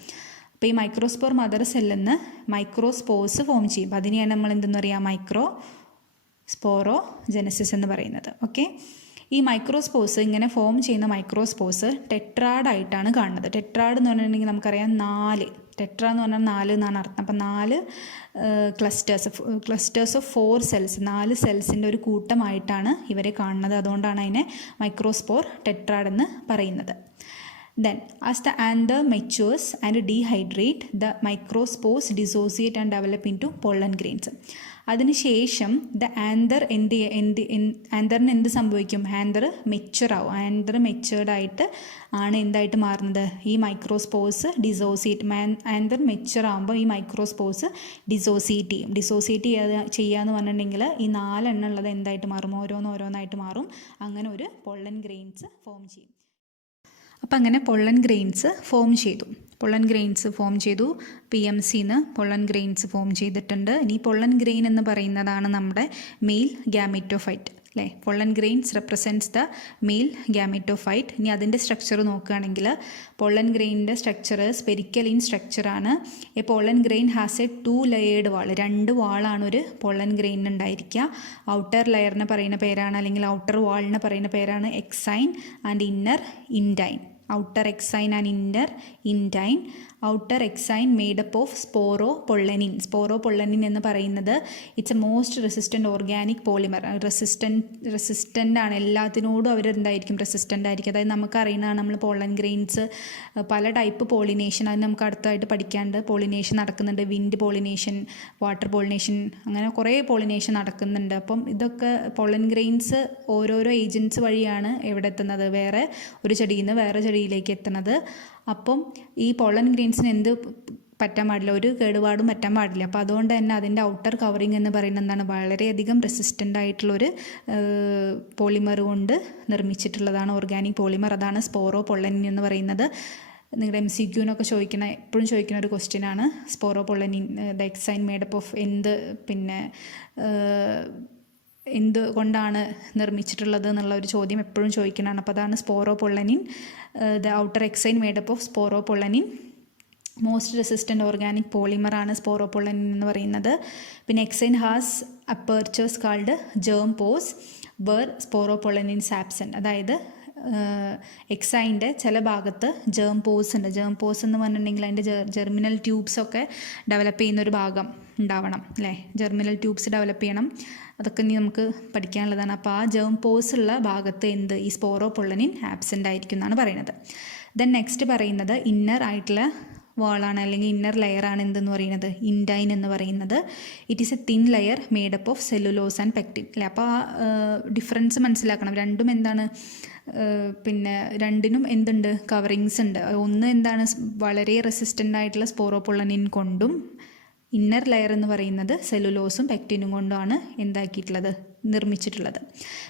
അപ്പോൾ ഈ മൈക്രോസ്പോർ മദർ സെല്ലിൽ നിന്ന് മൈക്രോസ്പോർസ് ഫോം ചെയ്യും. അപ്പോൾ അതിനെയാണ് നമ്മൾ എന്തെന്ന് പറയുക? മൈക്രോസ്പോറോജെനസിസ് എന്ന് പറയുന്നത്. ഓക്കെ, ഈ മൈക്രോസ്പോർസ് ഇങ്ങനെ ഫോം ചെയ്യുന്ന മൈക്രോസ്പോർസ് ടെട്രാഡായിട്ടാണ് കാണുന്നത്. ടെട്രാഡ് എന്ന് പറഞ്ഞിട്ടുണ്ടെങ്കിൽ നമുക്കറിയാം ടെട്ര എന്ന് പറഞ്ഞാൽ 4 എന്നാണ് അർത്ഥം. അപ്പം 4 ക്ലസ്റ്റേഴ്സ് ഓഫ് 4 സെൽസ്, 4 സെൽസിൻ്റെ ഒരു കൂട്ടമായിട്ടാണ് ഇവരെ കാണുന്നത്. അതുകൊണ്ടാണ് അതിനെ മൈക്രോസ്പോർ ടെട്രാഡ് എന്ന് പറയുന്നത്. Then, as the anther matures and dehydrate, the microspores dissociate and develop into pollen grains. അതിനുശേഷം ആന്തറിന് എന്ത് സംഭവിക്കും? ആന്തർ മെച്ചുറാവും. ആന്തർ മെച്ചുവേർഡായിട്ട് ആണ് എന്തായിട്ട് മാറുന്നത്? ഈ മൈക്രോസ്പോർസ് ആന്തർ മെച്ചുറാകുമ്പോൾ ഈ മൈക്രോസ്പോർസ് ഡിസോസിയേറ്റ് ചെയ്യും. ഡിസോസിയേറ്റ് ചെയ്യാന്ന് പറഞ്ഞിട്ടുണ്ടെങ്കിൽ ഈ 4 എണ്ണം ഉള്ളത് എന്തായിട്ട് മാറും? ഓരോന്നായിട്ട് മാറും. അങ്ങനെ ഒരു പൊള്ളൻ ഗ്രെയിൻസ് ഫോം ചെയ്യും. അപ്പം അങ്ങനെ പൊള്ളൻ ഗ്രെയിൻസ് ഫോം ചെയ്തു. PMCന്ന് പൊള്ളൻ ഗ്രെയിൻസ് ഫോം ചെയ്തിട്ടുണ്ട്. ഇനി പൊള്ളൻ ഗ്രെയിൻ എന്ന് പറയുന്നതാണ് നമ്മുടെ മെയിൽ ഗാമറ്റോഫൈറ്റ് അല്ലേ? Pollen grains represents the male gametophyte. ഇനി അതിൻ്റെ സ്ട്രക്ചർ നോക്കുകയാണെങ്കിൽ പൊള്ളൻ ഗ്രെയിനിൻ്റെ സ്ട്രക്ചർ സ്പെരിക്കൽ ഇൻ സ്ട്രക്ചറാണ്. A pollen grain has a 2 layered wall. 2 വാളാണ് ഒരു പൊള്ളൻ ഗ്രെയിനിന് ഉണ്ടായിരിക്കുക. ഔട്ടർ ലെയറിന് പറയുന്ന പേരാണ്, അല്ലെങ്കിൽ ഔട്ടർ വാളിന് പറയുന്ന പേരാണ് exine and inner intine. Outer exine and inner intine. Outer exine made up of sporopollenin എന്ന് പറയുന്നത് it's a most resistant organic polymer. Resistant ആണ്, എല്ലാത്തിനോടും അവർ എന്തായിരിക്കും? റെസിസ്റ്റൻ്റ് ആയിരിക്കും. അതായത് നമുക്കറിയുന്നതാണ്, നമ്മൾ പോളൻ ഗ്രെയിൻസ് പല ടൈപ്പ് പോളിനേഷൻ, അത് നമുക്ക് അടുത്തായിട്ട് പഠിക്കാണ്ട്. പോളിനേഷൻ നടക്കുന്നുണ്ട്, വിൻഡ് പോളിനേഷൻ, വാട്ടർ പോളിനേഷൻ, അങ്ങനെ കുറേ പോളിനേഷൻ നടക്കുന്നുണ്ട്. അപ്പം ഇതൊക്കെ പോളൻ ഗ്രെയിൻസ് ഓരോരോ ഏജൻറ്റ്സ് വഴിയാണ് എവിടെ എത്തുന്നത്? വേറെ ഒരു ചെടിയിൽ നിന്ന് വേറെ ചെടിയിലേക്ക് എത്തുന്നത്. അപ്പം ഈ പൊള്ളൻ ഗ്രെയിൻസിന് എന്ത് പറ്റാൻ പാടില്ല? ഒരു കേടുപാടും പറ്റാൻ പാടില്ല. അപ്പോൾ അതുകൊണ്ട് തന്നെ അതിൻ്റെ ഔട്ടർ കവറിങ് എന്ന് പറയുന്നത് എന്താണ്? വളരെയധികം റെസിസ്റ്റൻ്റ് ആയിട്ടുള്ളൊരു പോളിമർ കൊണ്ട് നിർമ്മിച്ചിട്ടുള്ളതാണ്, ഓർഗാനിക് പോളിമർ. അതാണ് സ്പോറോപൊള്ളനിൻ എന്ന് പറയുന്നത്. നിങ്ങളുടെ MCQനൊക്കെ എപ്പോഴും ചോദിക്കുന്ന ഒരു ക്വസ്റ്റ്യനാണ് sporopollenin the exine made up of എന്തുകൊണ്ടാണ് നിർമ്മിച്ചിട്ടുള്ളത് എന്നുള്ള ഒരു ചോദ്യം എപ്പോഴും ചോദിക്കുന്നതാണ്. അപ്പോൾ അതാണ് sporopollenin. The outer exine made up of sporopollenin. Most resistant organic പോളിമറാണ് സ്പോറോപൊള്ളനിൻ എന്ന് പറയുന്നത്. പിന്നെ exine has apertures called germ pores where sporopollenin's absent. അതായത് എക്സൈൻ്റെ ചില ഭാഗത്ത് ജേം പോസ് ഉണ്ട്. ജേം പോസ് എന്ന് പറഞ്ഞിട്ടുണ്ടെങ്കിൽ അതിൻ്റെ ജെർമിനൽ ട്യൂബ്സൊക്കെ ഡെവലപ്പ് ചെയ്യുന്നൊരു ഭാഗം ഉണ്ടാവണം അല്ലേ? ജെർമിനൽ ട്യൂബ്സ് ഡെവലപ്പ് ചെയ്യണം. അതൊക്കെ ഇനി നമുക്ക് പഠിക്കാനുള്ളതാണ്. അപ്പോൾ ആ ജേം പോസ് ഉള്ള ഭാഗത്ത് ഈ സ്പോറോപൊള്ളനിൻ ആബ്സെൻ്റ് ആയിരിക്കും എന്നാണ് പറയുന്നത്. ദെൻ നെക്സ്റ്റ് പറയുന്നത് ഇന്നർ ആയിട്ടുള്ള വാളാണ്, അല്ലെങ്കിൽ ഇന്നർ ലെയറാണ് എന്തെന്ന് പറയുന്നത്? ഇൻഡൈൻ എന്ന് പറയുന്നത്. It is A thin layer made up of cellulose and pectin അല്ലേ? അപ്പോൾ ആ ഡിഫറൻസ് മനസ്സിലാക്കണം. രണ്ടും എന്താണ്? പിന്നെ രണ്ടിനും എന്തുണ്ട്? കവറിങ്സ് ഉണ്ട്. ഒന്ന് എന്താണ്? വളരെ റെസിസ്റ്റൻ്റ് ആയിട്ടുള്ള സ്പോറോപൊള്ളനിൻ കൊണ്ടും, ഇന്നർ ലെയർ എന്ന് പറയുന്നത് സെല്ലുലോസും പെക്റ്റിനും കൊണ്ടുമാണ് എന്താക്കിയിട്ടുള്ളത്? നിർമ്മിച്ചിട്ടുള്ളത്.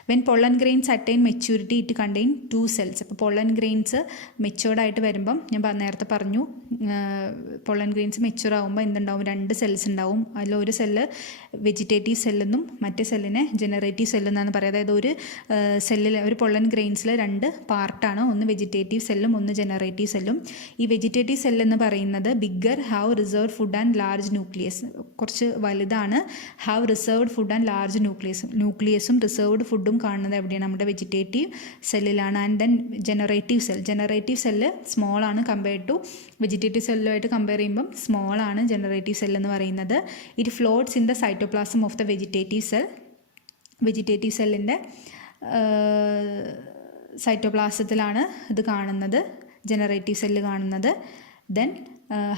When pollen grains attain maturity it contain 2 cells. അപ്പോൾ പൊള്ളൻ ഗ്രെയിൻസ് മെച്യൂർഡായിട്ട് വരുമ്പം ഞാൻ നേരത്തെ പറഞ്ഞു, പൊള്ളൻ ഗ്രെയിൻസ് മെച്യൂർ ആകുമ്പോൾ എന്തുണ്ടാവും? 2 സെൽസ് ഉണ്ടാവും. അതിലൊരു സെല്ല് വെജിറ്റേറ്റീവ് സെല്ലെന്നും മറ്റേ സെല്ലിനെ ജനറേറ്റീവ് സെല്ലെന്നാണ് പറയുക. അതായത് ഒരു പൊള്ളൻ ഗ്രെയിൻസിൽ 2 പാർട്ടാണ്. ഒന്ന് വെജിറ്റേറ്റീവ് സെല്ലും ഒന്ന് ജനറേറ്റീവ് സെല്ലും. ഈ വെജിറ്റേറ്റീവ് സെല്ലെന്ന് പറയുന്നത് bigger, have reserved food and large nucleus. കുറച്ച് വലുതാണ്. Have reserved food and large ന്യൂക്ലിയസും റിസർവ്ഡ് ഫുഡും കാണുന്നത് എവിടെയാണ്? നമ്മുടെ വെജിറ്റേറ്റീവ് സെല്ലിലാണ്. And then generative cell small ആണ് കമ്പയർഡ് ടു വെജിറ്റേറ്റീവ് സെല്ലുമായിട്ട് കമ്പയർ ചെയ്യുമ്പം സ്മോൾ ആണ് ജനറേറ്റീവ് സെൽ എന്ന് പറയുന്നത്. It floats in the cytoplasm of the vegetative സെല്ലിൻ്റെ സൈറ്റോപ്ലാസത്തിലാണ് ഇത് കാണുന്നത്, ജനറേറ്റീവ് സെല്ല് കാണുന്നത്. Then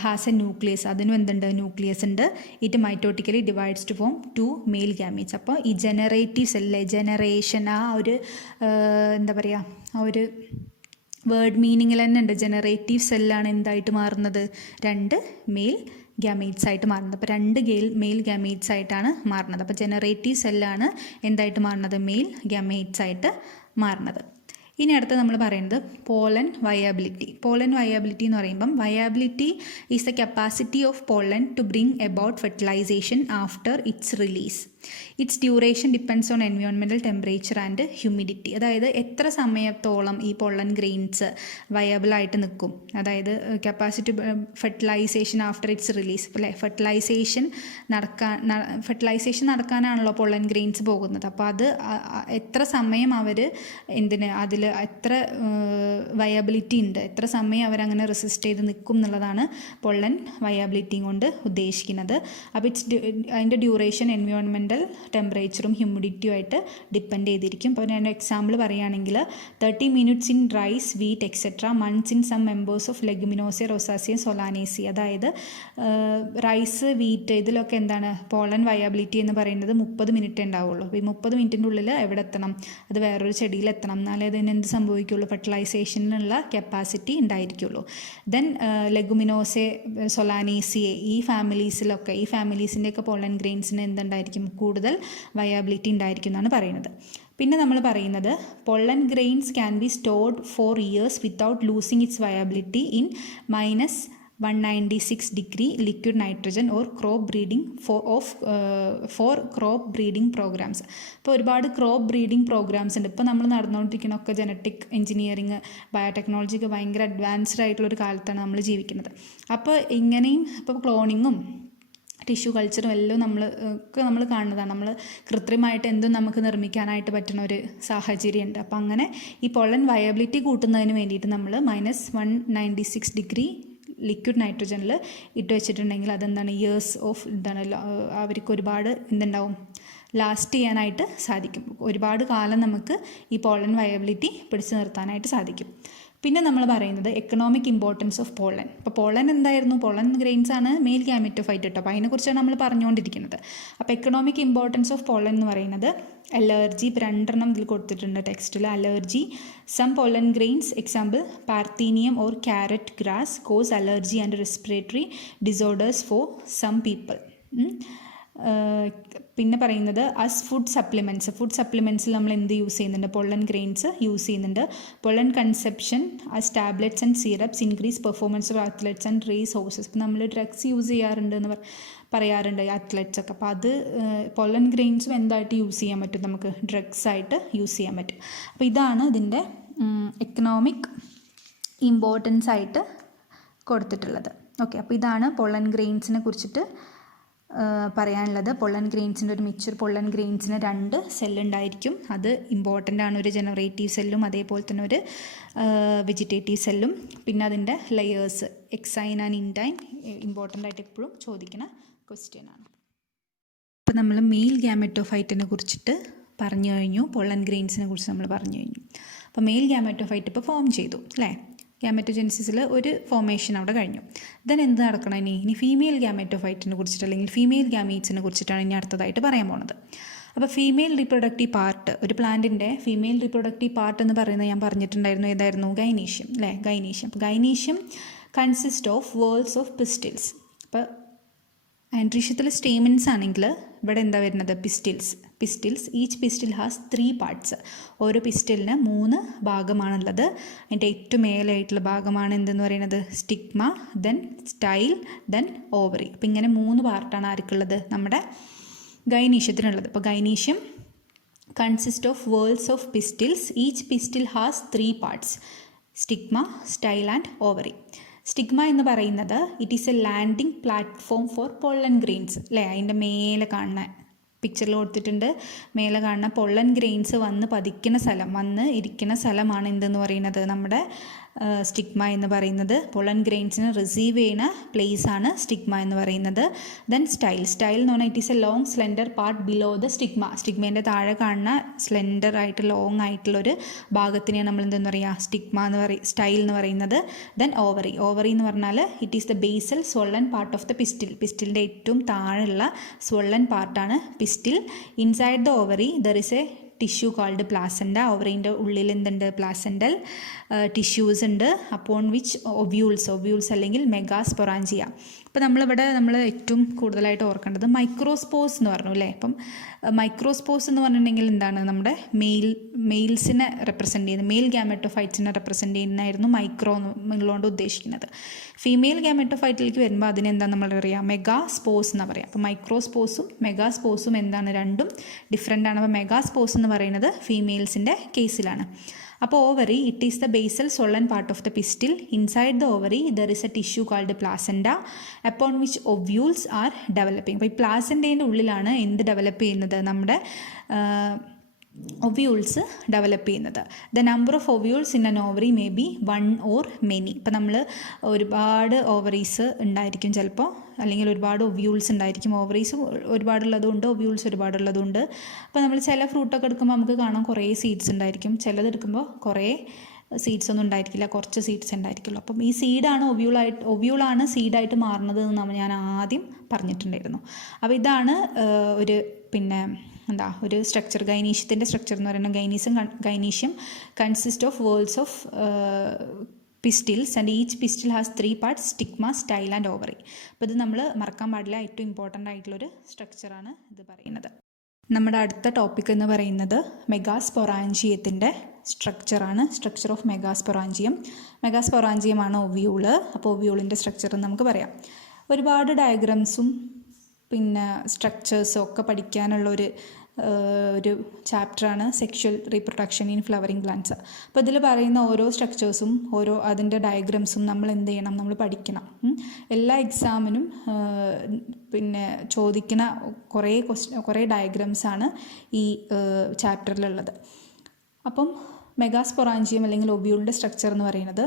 has a nucleus. അതിനും എന്തുണ്ട്? ന്യൂക്ലിയസ് ഉണ്ട്. It mitotically divides to form 2 male gametes. അപ്പോൾ ഈ ജനറേറ്റീവ് സെല്ല്, ജനറേഷൻ, ആ ഒരു എന്താ പറയുക, ആ ഒരു വേർഡ് മീനിങ്ങിൽ തന്നെ ഉണ്ട്. ജനറേറ്റീവ് സെല്ലാണ് എന്തായിട്ട് മാറുന്നത്? 2 മെയിൽ ഗാമീറ്റ്സ് ആയിട്ട് മാറുന്നത്. അപ്പോൾ 2 മെയിൽ ഗാമീറ്റ്സ് ആയിട്ടാണ് മാറുന്നത്. അപ്പോൾ ജനറേറ്റീവ് സെല്ലാണ് എന്തായിട്ട് മാറുന്നത്? മെയിൽ ഗാമീറ്റ്സ് ആയിട്ട് മാറുന്നത്. ഇനി അടുത്ത് നമ്മൾ പറയുന്നത് പോളൻ വയബിലിറ്റി. പോളൻ വയബിലിറ്റി എന്ന് പറയുമ്പം viability is the capacity of pollen to bring about fertilisation after its release. Its duration depends on environmental temperature and humidity. അതായത് എത്ര സമയത്തോളം ഈ പൊള്ളൻ ഗ്രെയിൻസ് വയബിളായിട്ട് നിൽക്കും, അതായത് capacity fertilisation after its release അല്ലേ. ഫെർട്ടിലൈസേഷൻ നടക്കാനാണല്ലോ പൊള്ളൻ ഗ്രെയിൻസ് പോകുന്നത്. അപ്പോൾ അത് എത്ര സമയം അവർ അതിൽ എത്ര വയബിലിറ്റി ഉണ്ട്, എത്ര സമയം അവരങ്ങനെ റെസിസ്റ്റ് ചെയ്ത് നിൽക്കും എന്നുള്ളതാണ് പൊള്ളൻ വയബിലിറ്റി കൊണ്ട് ഉദ്ദേശിക്കുന്നത്. അപ്പോൾ അതിൻ്റെ ഡ്യൂറേഷൻ എൻവയോൺമെൻറ്റൽ ടെമ്പറേച്ചറും ഹ്യൂമിഡിറ്റിയും ആയിട്ട് ഡിപ്പെൻഡ് ചെയ്തിരിക്കും. അപ്പോൾ ഞാൻ എക്സാമ്പിൾ പറയുകയാണെങ്കിൽ 30 minutes in rice, wheat etcetera, months in some members of Leguminosae, Rosaceae, Solanaceae. അതായത് റൈസ്, വീറ്റ് ഇതിലൊക്കെ എന്താണ് പോളൻ വയബിലിറ്റി എന്ന് പറയുന്നത് 30 മിനിറ്റ് ഉണ്ടാവുള്ളൂ. അപ്പോൾ ഈ 30 മിനിറ്റിൻ്റെ ഉള്ളിൽ എവിടെ എത്തണം, അത് വേറൊരു ചെടിയിൽ എത്തണം, എന്നാലേ അതിന് എന്ത് സംഭവിക്കുള്ളൂ, ഫെർട്ടിലൈസേഷനുള്ള കപ്പാസിറ്റി ഉണ്ടായിരിക്കുള്ളൂ. ദെൻ ലെഗുമിനോസെ, സൊലാനേസിയെ ഈ ഫാമിലീസിൻ്റെയൊക്കെ പോളൻ ഗ്രെയിൻസിന് എന്തുണ്ടായിരിക്കും, കൂടുതൽ വയബിലിറ്റി ഉണ്ടായിരിക്കും എന്നാണ് പറയുന്നത്. പിന്നെ നമ്മൾ പറയുന്നത് pollen grains can be stored four years without losing it's viability in -196 degree liquid nitrogen or crop breeding for crop breeding programs. ഇപ്പോൾ ഒരുപാട് ക്രോപ്പ് ബ്രീഡിംഗ് പ്രോഗ്രാംസ് ഉണ്ട്. ഇപ്പോൾ നമ്മൾ നടന്നുകൊണ്ടിരിക്കുന്ന ഒക്കെ ജനറ്റിക് എഞ്ചിനീയറിങ്, ബയോടെക്നോളജി ഒക്കെ ഭയങ്കര അഡ്വാൻസ്ഡ് ആയിട്ടുള്ളൊരു കാലത്താണ് നമ്മൾ ജീവിക്കുന്നത്. അപ്പോൾ ഇങ്ങനെയും ഇപ്പോൾ ക്ലോണിങ്ങും ടിഷ്യൂ കൾച്ചറും എല്ലാം നമ്മൾ കാണുന്നതാണ്. നമ്മൾ കൃത്രിമമായിട്ട് എന്തും നമുക്ക് നിർമ്മിക്കാനായിട്ട് പറ്റുന്ന ഒരു സാഹചര്യമുണ്ട്. അപ്പോൾ അങ്ങനെ ഈ പൊള്ളൻ വയബിലിറ്റി കൂട്ടുന്നതിന് വേണ്ടിയിട്ട് നമ്മൾ -196 degree ലിക്വിഡ് നൈട്രജനിൽ ഇട്ട് വെച്ചിട്ടുണ്ടെങ്കിൽ അതെന്താണ് ഇയേഴ്സ് ഓഫ് അവർക്ക് ഒരുപാട് ലാസ്റ്റ് ചെയ്യാനായിട്ട് സാധിക്കും. ഒരുപാട് കാലം നമുക്ക് ഈ പോളൻ വയബിലിറ്റി പിടിച്ചു നിർത്താനായിട്ട് സാധിക്കും. പിന്നെ നമ്മൾ പറയുന്നത് എക്കണോമിക് ഇമ്പോർട്ടൻസ് ഓഫ് പോളൻ. ഇപ്പോൾ പോളൻ എന്തായിരുന്നു, പോളൻ ഗ്രെയിൻസ് ആണ് മെയിൽ ഗാമെറ്റോഫൈറ്റ് കേട്ടോ. അപ്പോൾ അതിനെക്കുറിച്ചാണ് നമ്മൾ പറഞ്ഞുകൊണ്ടിരിക്കുന്നത്. അപ്പോൾ എക്കണോമിക് ഇമ്പോർട്ടൻസ് ഓഫ് പോളൻ എന്ന് പറയുന്നത് അലർജി, ഇപ്പോൾ 2 ഇതിൽ കൊടുത്തിട്ടുണ്ട് ടെക്സ്റ്റിൽ. Allergy, some pollen grains example parthenium or carrot grass cause allergy and respiratory disorders for some people. പിന്നെ പറയുന്നത് ഫുഡ് സപ്ലിമെൻറ്റ്സിൽ നമ്മൾ എന്ത് യൂസ് ചെയ്യുന്നുണ്ട്, പൊള്ളൻ ഗ്രെയിൻസ് യൂസ് ചെയ്യുന്നുണ്ട്. Pollen consumption tablets and syrups increase performance of athletes and race horses. ഇപ്പോൾ നമ്മൾ drugs use ചെയ്യാറുണ്ട് എന്ന് പറയാറുണ്ട് അത്ലറ്റ്സ് ഒക്കെ. അപ്പോൾ അത് പൊള്ളൻ ഗ്രെയിൻസും എന്തായിട്ട് യൂസ് ചെയ്യാൻ പറ്റും, നമുക്ക് ഡ്രഗ്സ് ആയിട്ട് യൂസ് ചെയ്യാൻ പറ്റും. അപ്പോൾ ഇതാണ് ഇതിൻ്റെ എക്കണോമിക് ഇമ്പോർട്ടൻസ് ആയിട്ട് കൊടുത്തിട്ടുള്ളത്. ഓക്കെ, അപ്പോൾ ഇതാണ് പൊള്ളൻ ഗ്രെയിൻസിനെ കുറിച്ചിട്ട് പറയാനുള്ളത്. പൊള്ളൻ ഗ്രെയിൻസിൻ്റെ ഒരു മിക്സ്ചർ പൊള്ളൻ ഗ്രെയിൻസിന് 2 സെല്ലുണ്ടായിരിക്കും. അത് ഇമ്പോർട്ടൻ്റ് ആണ്, ഒരു ജനറേറ്റീവ് സെല്ലും അതേപോലെ തന്നെ ഒരു വെജിറ്റേറ്റീവ് സെല്ലും. പിന്നെ അതിൻ്റെ ലെയേഴ്സ് എക്സൈൻ ആൻഡ് ഇൻഡൈൻ ഇമ്പോർട്ടൻ്റ് ആയിട്ട് എപ്പോഴും ചോദിക്കുന്ന ക്വസ്റ്റ്യൻ ആണ്. ഇപ്പോൾ നമ്മൾ മെയിൽ ഗാമെറ്റോഫൈറ്റിനെ കുറിച്ചിട്ട് പറഞ്ഞു കഴിഞ്ഞു, പൊള്ളൻ ഗ്രെയിൻസിനെ കുറിച്ച് നമ്മൾ പറഞ്ഞു കഴിഞ്ഞു. അപ്പോൾ മെയിൽ ഗാമെറ്റോഫൈറ്റ് ഇപ്പോൾ ഫോം ചെയ്തു അല്ലേ, ഗാമെറ്റോജെനിസിസിൽ ഒരു ഫോർമേഷൻ അവിടെ കഴിഞ്ഞു. ദെൻ എന്ത് നടക്കണം ഇനി ഫീമെയിൽ ഗാമെറ്റോഫൈറ്റിനെ കുറിച്ചിട്ട് അല്ലെങ്കിൽ ഫീമെയിൽ ഗാമീറ്റ്സിനെ കുറിച്ചിട്ടാണ് ഇനി അടുത്തതായിട്ട് പറയാൻ പോകുന്നത്. അപ്പോൾ ഫീമെയിൽ റീപ്രൊഡക്റ്റീവ് പാർട്ട്, ഒരു പ്ലാന്റിൻ്റെ ഫീമെയിൽ റീപ്രൊഡക്റ്റീവ് പാർട്ട് എന്ന് പറയുന്നത് ഞാൻ പറഞ്ഞിട്ടുണ്ടായിരുന്നു, ഏതായിരുന്നു, ഗൈനീഷ്യം അല്ലേ. Gynoecium consist of whorls of pistils. അപ്പോൾ ആൻഡ്രീഷ്യത്തിൽ സ്റ്റേമിൻസ് ആണെങ്കിൽ ഇവിടെ എന്താ വരുന്നത്, pistils. Each pistil has 3 parts. ഓരോ പിസ്റ്റിലിന് 3 ഭാഗമാണുള്ളത്. അതിൻ്റെ ഏറ്റവും മേലായിട്ടുള്ള ഭാഗമാണ് എന്തെന്ന് പറയുന്നത് stigma, then style, then ovary. അപ്പോൾ ഇങ്ങനെ 3 പാർട്ടാണ് ആർക്കുള്ളത്, നമ്മുടെ ഗൈനീഷ്യത്തിനുള്ളത്. അപ്പോൾ gynoecium consist of whorls of pistils. Each pistil has 3 parts, stigma, style and ovary. Stigma എന്ന് പറയുന്നത് it is a landing platform for pollen grains അല്ലേ. അതിൻ്റെ മേലെ കാണുന്ന പിക്ചറിൽ കൊടുത്തിട്ടുണ്ട്, മേലെ കാണുന്ന പൊള്ളൻ ഗ്രെയിൻസ് വന്ന് ഇരിക്കുന്ന സ്ഥലമാണ് എന്തെന്ന് പറയുന്നത്, നമ്മുടെ സ്റ്റിഗ്മ എന്ന് പറയുന്നത്. പൊള്ളൻ ഗ്രൈൻസിനെ റിസീവ് ചെയ്യുന്ന പ്ലേസ് ആണ് സ്റ്റിഗ്മ എന്ന് പറയുന്നത്. ദെൻ സ്റ്റൈൽ എന്ന് പറഞ്ഞാൽ it is a long slender part below the സ്റ്റിഗ്മേൻ്റെ താഴെ കാണുന്ന സ്ലെൻഡർ ആയിട്ട് ലോങ് ആയിട്ടുള്ളൊരു ഭാഗത്തിനെയാണ് നമ്മൾ എന്തെന്ന് പറയുക സ്റ്റൈൽ എന്ന് പറയുന്നത്. ദെൻ ഓവറി എന്ന് പറഞ്ഞാൽ it is the basal swollen part of the പിസ്റ്റിലിൻ്റെ ഏറ്റവും താഴെയുള്ള സ്വൊള്ളൻ പാർട്ടാണ് pistil. Inside the ovary there is a tissue called placenta. ഓവറിൻ്റെ ഉള്ളിൽ എന്തുണ്ട്, പ്ലാസൻഡൽ ടിഷ്യൂസ് ഉണ്ട്. അപ്പോൺ വിച്ച് ഒവ്യൂൾസ് അല്ലെങ്കിൽ മെഗാസ്പൊറാഞ്ചിയ. അപ്പോൾ നമ്മൾ ഏറ്റവും കൂടുതലായിട്ട് ഓർക്കേണ്ടത് മൈക്രോസ്പോർസ് എന്ന് പറഞ്ഞു അല്ലേ. അപ്പം മൈക്രോസ്പോർസ് എന്ന് പറഞ്ഞിട്ടുണ്ടെങ്കിൽ എന്താണ്, നമ്മുടെ മെയിൽസിനെ റെപ്രസെൻറ്റ് ചെയ്യുന്നത്, മെയിൽ ഗാമെറ്റോഫൈറ്റ്സിനെ റെപ്രസെൻറ്റ് ചെയ്യുന്നതായിരുന്നു മൈക്രോ എന്നുള്ളതുകൊണ്ട് ഉദ്ദേശിക്കുന്നത്. ഫീമെയിൽ ഗാമെറ്റോഫൈറ്റിലേക്ക് വരുമ്പോൾ അതിനെന്താ നമ്മൾ പറയുക, മെഗാസ്പോർസ് എന്ന് പറയാം. അപ്പോൾ മൈക്രോസ്പോർസും മെഗാസ്പോർസും എന്താണ്, രണ്ടും ഡിഫറെൻ്റ് ആണ്. അപ്പോൾ മെഗാസ്പോർസ് എന്ന് പറയുന്നത് ഫീമെയിൽസിൻ്റെ കേസിലാണ്. അപ്പോൾ ovary, it is the basal swollen part of the pistil. Inside the ovary there is a tissue called placenta upon which ovules are developing. അപ്പോൾ ഈ പ്ലാസൻഡേൻ്റെ ഉള്ളിലാണ് എന്ത് ഡെവലപ്പ് ചെയ്യുന്നത്, നമ്മുടെ ഒവ്യൂൾസ് ഡെവലപ്പ് ചെയ്യുന്നത്. The number of ovules in an ovary may be 1 or many. ഇപ്പോൾ നമ്മൾ ഒരുപാട് ഓവറീസ് ഉണ്ടായിരിക്കും ചിലപ്പോൾ, അല്ലെങ്കിൽ ഒരുപാട് ഒവ്യൂൾസ് ഉണ്ടായിരിക്കും. ഓവറീസ് ഒരുപാടുള്ളതുകൊണ്ട് ഒവ്യൂൾസ് ഒരുപാടുള്ളതുകൊണ്ട്. അപ്പോൾ നമ്മൾ ചില ഫ്രൂട്ടൊക്കെ എടുക്കുമ്പോൾ നമുക്ക് കാണാം കുറേ സീഡ്സ് ഉണ്ടായിരിക്കും, ചിലത് എടുക്കുമ്പോൾ കുറേ സീഡ്സ് ഒന്നും ഉണ്ടായിരിക്കില്ല, കുറച്ച് സീഡ്സ് ഉണ്ടായിരിക്കുള്ളൂ. അപ്പം ഈ സീഡാണ് ഒവ്യൂളാണ് സീഡായിട്ട് മാറുന്നത് എന്ന് ഞാൻ ആദ്യം പറഞ്ഞിട്ടുണ്ടായിരുന്നു. അപ്പോൾ ഇതാണ് ഒരു സ്ട്രക്ചർ, ഗൈനീഷ്യത്തിൻ്റെ സ്ട്രക്ചർ എന്ന് പറയുന്നത്. Gynoecium consist of worlds of pistils and each pistil has 3 parts, stigma, style and ovary. അപ്പോൾ ഇത് നമ്മൾ മറക്കാൻ പാടില്ല, ഏറ്റവും ഇമ്പോർട്ടൻ്റ് ആയിട്ടുള്ളൊരു സ്ട്രക്ചറാണ് ഇത് പറയുന്നത്. നമ്മുടെ അടുത്ത ടോപ്പിക് എന്ന് പറയുന്നത് മെഗാസ്പൊറാഞ്ചിയത്തിൻ്റെ സ്ട്രക്ചറാണ്. സ്ട്രക്ചർ ഓഫ് മെഗാസ്പൊറാഞ്ചിയമാണ് ഒവ്യൂള്. അപ്പോൾ ഒവ്യൂളിൻ്റെ സ്ട്രക്ചർ നമുക്ക് പറയാം. ഒരുപാട് ഡയഗ്രാംസും സ്ട്രക്ചേഴ്സും ഒക്കെ പഠിക്കാനുള്ള ഒരു ചാപ്റ്ററാണ് sexual reproduction in flowering plants. അപ്പോൾ ഇതിൽ പറയുന്ന ഓരോ സ്ട്രക്ചേഴ്സും അതിൻ്റെ ഡയഗ്രാംസും നമ്മൾ എന്ത് ചെയ്യണം, നമ്മൾ പഠിക്കണം. എല്ലാ എക്സാമിനും ചോദിക്കുന്ന കുറേ ഡയഗ്രാംസാണ് ഈ ചാപ്റ്ററിലുള്ളത്. അപ്പം മെഗാസ്പൊറാഞ്ചിയം അല്ലെങ്കിൽ ഒവ്യൂളിൻ്റെ സ്ട്രക്ചർ എന്ന് പറയുന്നത്,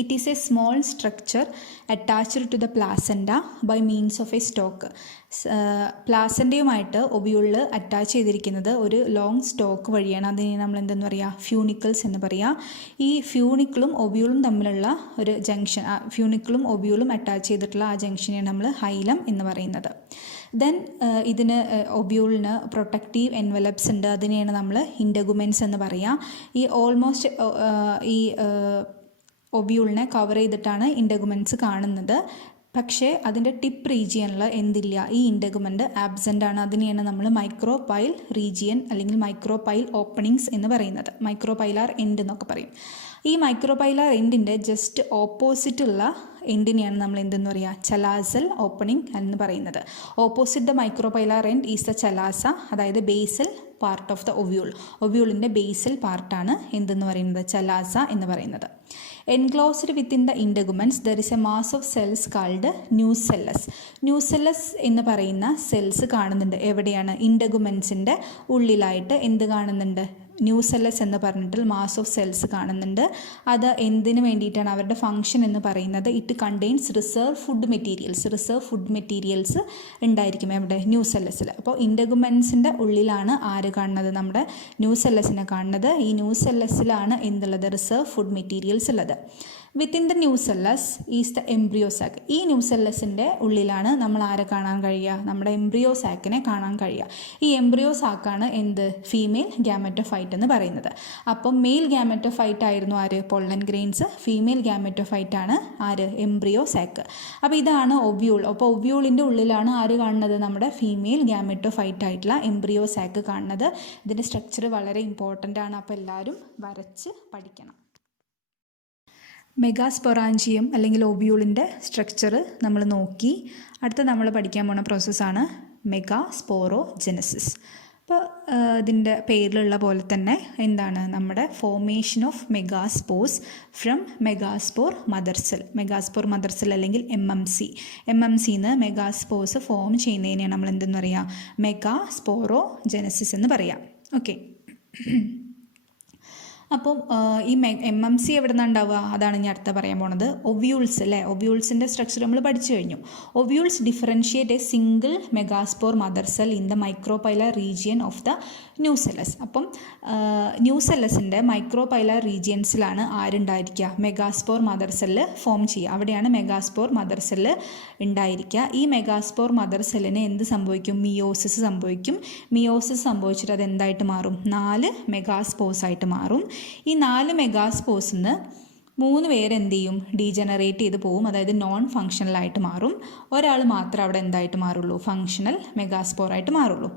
it is a small structure attached to the placenta by means of a stalk. പ്ലാസൻ്റയുമായിട്ട് ഒവ്യൂളിൽ അറ്റാച്ച് ചെയ്തിരിക്കുന്നത് ഒരു ലോങ് സ്റ്റോക്ക് വഴിയാണ്. അതിനെ നമ്മൾ എന്തെന്ന് പറയുക, ഫ്യൂണിക്കിൾസ് എന്ന് പറയുക. ഈ ഫ്യൂണിക്കിളും ഒവ്യൂളും തമ്മിലുള്ള ഒരു ജംഗ്ഷൻ, ഫ്യൂണിക്കിളും ഒവ്യൂളും അറ്റാച്ച് ചെയ്തിട്ടുള്ള ആ ജംഗ്ഷനെയാണ് നമ്മൾ ഹൈലം എന്ന് പറയുന്നത്. ദെൻ ഇതിന് ഒവ്യൂളിന് പ്രൊട്ടക്റ്റീവ് എൻവലപ്സ് ഉണ്ട്, അതിനെയാണ് നമ്മൾ ഇൻഡഗുമെൻറ്റ്സ് എന്ന് പറയുക. ഈ ഓൾമോസ്റ്റ് ഒവ്യൂളിനെ കവർ ചെയ്തിട്ടാണ് ഇൻഡഗുമെൻറ്റ്സ് കാണുന്നത്. പക്ഷേ അതിൻ്റെ ടിപ്പ് റീജിയനിൽ എന്തില്ല, ഈ ഇൻഡഗുമെൻ്റ് ആബ്സെൻ്റ് ആണ്. അതിനെയാണ് നമ്മൾ മൈക്രോപൈൽ റീജിയൻ അല്ലെങ്കിൽ മൈക്രോപൈൽ ഓപ്പണിങ്സ് എന്ന് പറയുന്നത്. മൈക്രോപൈലാർ എൻഡ് എന്നൊക്കെ പറയും. ഈ മൈക്രോപൈലാർ എൻഡിൻ്റെ ജസ്റ്റ് ഓപ്പോസിറ്റുള്ള എൻഡിനെയാണ് നമ്മൾ എന്തെന്ന് പറയുക, ചലാസൽ ഓപ്പണിംഗ് എന്ന് പറയുന്നത്. Opposite the micropylar end is the chalaza, അതായത് ബേസൽ പാർട്ട് ഓഫ് ദ ഒവ്യൂളിൻ്റെ ബേസൽ പാർട്ടാണ് എന്തെന്ന് പറയുന്നത്, ചലാസ എന്ന് പറയുന്നത്. Enclosed within the integuments there is a mass of cells called nucellus എന്ന് പറയുന്ന സെൽസ് കാണുന്നുണ്ട്. എവിടെയാണ്, ഇൻഡഗുമെൻറ്റ്സിൻ്റെ ഉള്ളിലായിട്ട് എന്ത് കാണുന്നുണ്ട്, ന്യൂസെല്ലസ് എന്ന് പറഞ്ഞിട്ട് മാസ് ഓഫ് സെൽസ് കാണുന്നുണ്ട്. അത് എന്തിനു വേണ്ടിയിട്ടാണ്, അവരുടെ ഫംഗ്ഷൻ എന്ന് പറയുന്നത്, it contains reserve food materials ഉണ്ടായിരിക്കും എവിടെ, ന്യൂസെല്ലസിൽ. അപ്പോൾ ഇൻഡഗുമെൻസിൻ്റെ ഉള്ളിലാണ് ആര് കാണുന്നത്, നമ്മുടെ ന്യൂസെല്ലസിനെ കാണുന്നത്. ഈ ന്യൂസെല്ലസിലാണ് എന്തുള്ളത്, റിസർവ് ഫുഡ് മെറ്റീരിയൽസ് ഉള്ളത്. Within the nucellus is the embryo sac. ഈ ന്യൂസെല്ലസിൻ്റെ ഉള്ളിലാണ് നമ്മൾ ആരെ കാണാൻ കഴിയുക, നമ്മുടെ എംബ്രിയോ സാക്കിനെ കാണാൻ കഴിയുക. ഈ എംബ്രിയോ സാക്കാണ് എന്ത്, ഫീമെയിൽ ഗാമെറ്റോഫൈറ്റ് എന്ന് പറയുന്നത്. അപ്പം മെയിൽ ഗാമെറ്റോഫൈറ്റ് ആയിരുന്നു ആര്, പൊള്ളൻ ഗ്രെയിൻസ്. ഫീമെയിൽ ഗാമെറ്റോഫൈറ്റ് ആണ് ആര്, എംബ്രിയോ സാക്ക്. അപ്പോൾ ഇതാണ് ഒവ്യൂൾ. അപ്പോൾ ഒവ്യൂളിൻ്റെ ഉള്ളിലാണ് ആര് കാണുന്നത്, നമ്മുടെ ഫീമെയിൽ ഗാമെറ്റോഫൈറ്റ് ആയിട്ടുള്ള എംബ്രിയോ സാക്ക് കാണുന്നത്. ഇതിൻ്റെ സ്ട്രക്ചർ വളരെ ഇമ്പോർട്ടൻ്റ് ആണ്. അപ്പോൾ എല്ലാവരും വരച്ച് പഠിക്കണം. മെഗാസ്പൊറാഞ്ചിയം അല്ലെങ്കിൽ ഒവ്യൂളിൻ്റെ സ്ട്രക്ചർ നമ്മൾ നോക്കി. അടുത്ത നമ്മൾ പഠിക്കാൻ പോകുന്ന പ്രോസസ്സാണ് മെഗാസ്പോറോജെനസിസ്. അപ്പോൾ ഇതിൻ്റെ പേരിലുള്ള പോലെ തന്നെ എന്താണ്, നമ്മുടെ formation of megaspores from megaspore mother cell അല്ലെങ്കിൽ MMC മെഗാസ്പോർസ് ഫോം ചെയ്യുന്നതിനെയാണ് നമ്മൾ എന്തെന്ന് പറയുക, മെഗാസ്പോറോജെനസിസ് എന്ന് പറയാം. ഓക്കെ. അപ്പോൾ ഈ MMC എവിടെ നിന്നാണ് ഉണ്ടാവുക, അതാണ് ഇനി അടുത്ത പറയാൻ പോണത്. ഒവ്യൂൾസ് അല്ലേ, ഒവ്യൂൾസിൻ്റെ സ്ട്രക്ചർ നമ്മൾ പഠിച്ചു കഴിഞ്ഞു. Ovules differentiate a single megaspore mother cell in the micropylar region of the nucellus. അപ്പം ന്യൂസെല്ലസിൻ്റെ മൈക്രോപൈലർ റീജിയൻസിലാണ് ആരുണ്ടായിരിക്കുക, മെഗാസ്പോർ മദർ സെല്ല് ഫോം ചെയ്യുക. അവിടെയാണ് മെഗാസ്പോർ മദർ സെല്ല് ഉണ്ടായിരിക്കുക. ഈ മെഗാസ്പോർ മദർ സെല്ലിന് എന്ത് സംഭവിക്കും, മിയോസിസ് സംഭവിക്കും. മിയോസിസ് സംഭവിച്ചിട്ട് അത് എന്തായിട്ട് മാറും, 4 മെഗാസ്പോർസ് ആയിട്ട് മാറും. ഈ 4 മെഗാസ്പോർസിന് 3 പേര് എന്ത് ചെയ്യും, ഡീജനറേറ്റ് ചെയ്ത് പോവും, അതായത് നോൺ ഫങ്ഷണലായിട്ട് മാറും. ഒരാൾ മാത്രം അവിടെ എന്തായിട്ട് മാറുള്ളൂ, ഫങ്ഷണൽ മെഗാസ്പോറായിട്ട് മാറുള്ളൂ.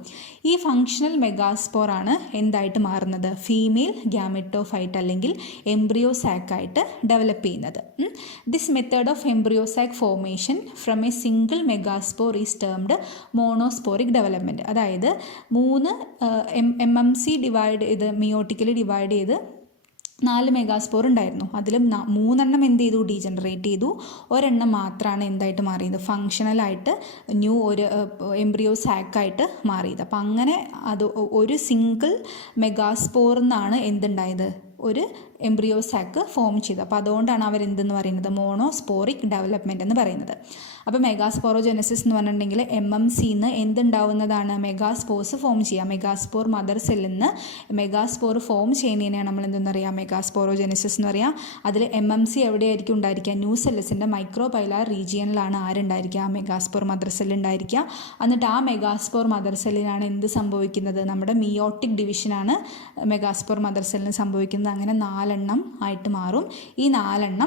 ഈ ഫങ്ഷണൽ മെഗാസ്പോറാണ് എന്തായിട്ട് മാറുന്നത്, ഫീമെയിൽ ഗ്യാമെറ്റോഫൈറ്റ് അല്ലെങ്കിൽ എംബ്രിയോസാക്കായിട്ട് ഡെവലപ്പ് ചെയ്യുന്നത്. This method of embryo sac formation from a single megaspore is termed monosporic development. അതായത് 3 MMC ഡിവൈഡ് ചെയ്ത് മിയോട്ടിക്കലി ഡിവൈഡ് ചെയ്ത് 4 മെഗാസ്പോർ ഉണ്ടായിരുന്നു. അതിൽ 3 എണ്ണം എന്ത് ചെയ്തു, ഡീജനറേറ്റ് ചെയ്തു. ഒരെണ്ണം മാത്രമാണ് എന്തായിട്ട് മാറിയത്, ഫങ്ഷണലായിട്ട് ന്യൂ ഒരു എംബ്രിയോ സാക്കായിട്ട് മാറിയത്. അപ്പം അങ്ങനെ അത് ഒരു സിംഗിൾ മെഗാസ്പോറിൽ നിന്നാണ് എന്തുണ്ടായത്, ഒരു എംബ്രിയോ സാക്ക് ഫോം ചെയ്തു. അപ്പോൾ അതുകൊണ്ടാണ് അവരെന്തെന്ന് പറയുന്നത്, മോണോസ്പോറിക് ഡെവലപ്മെൻറ്റ് എന്ന് പറയുന്നത്. അപ്പോൾ മെഗാസ്പോറോജെനസിസ് എന്ന് പറഞ്ഞിട്ടുണ്ടെങ്കിൽ MMCന്ന് എന്തുണ്ടാവുന്നതാണ്, മെഗാസ്പോർസ് ഫോം ചെയ്യുക. മെഗാസ്പോർ മദർ സെല്ലിൽ നിന്ന് മെഗാസ്പോർ ഫോം ചെയ്യുന്നതിനെയാണ് നമ്മൾ എന്തെന്ന് പറയുക, മെഗാസ്പോറോജെനസിസ് എന്ന് പറയുക. അതിൽ MMC എവിടെയായിരിക്കും ഉണ്ടായിരിക്കുക, ന്യൂസെല്ലസിൻ്റെ മൈക്രോപൈലാർ റീജിയനിലാണ് ആരുണ്ടായിരിക്കുക, മെഗാസ്പോർ മദർ സെല്ല് ഉണ്ടായിരിക്കുക. എന്നിട്ട് ആ മെഗാസ്പോർ മദർ സെല്ലിനാണ് എന്ത് സംഭവിക്കുന്നത്, നമ്മുടെ മിയോട്ടിക് ഡിവിഷനാണ് മെഗാസ്പോർ മദർ സെല്ലിന് സംഭവിക്കുന്നത്. അങ്ങനെ 4 എണ്ണം ആയിട്ട് മാറും. ഈ 4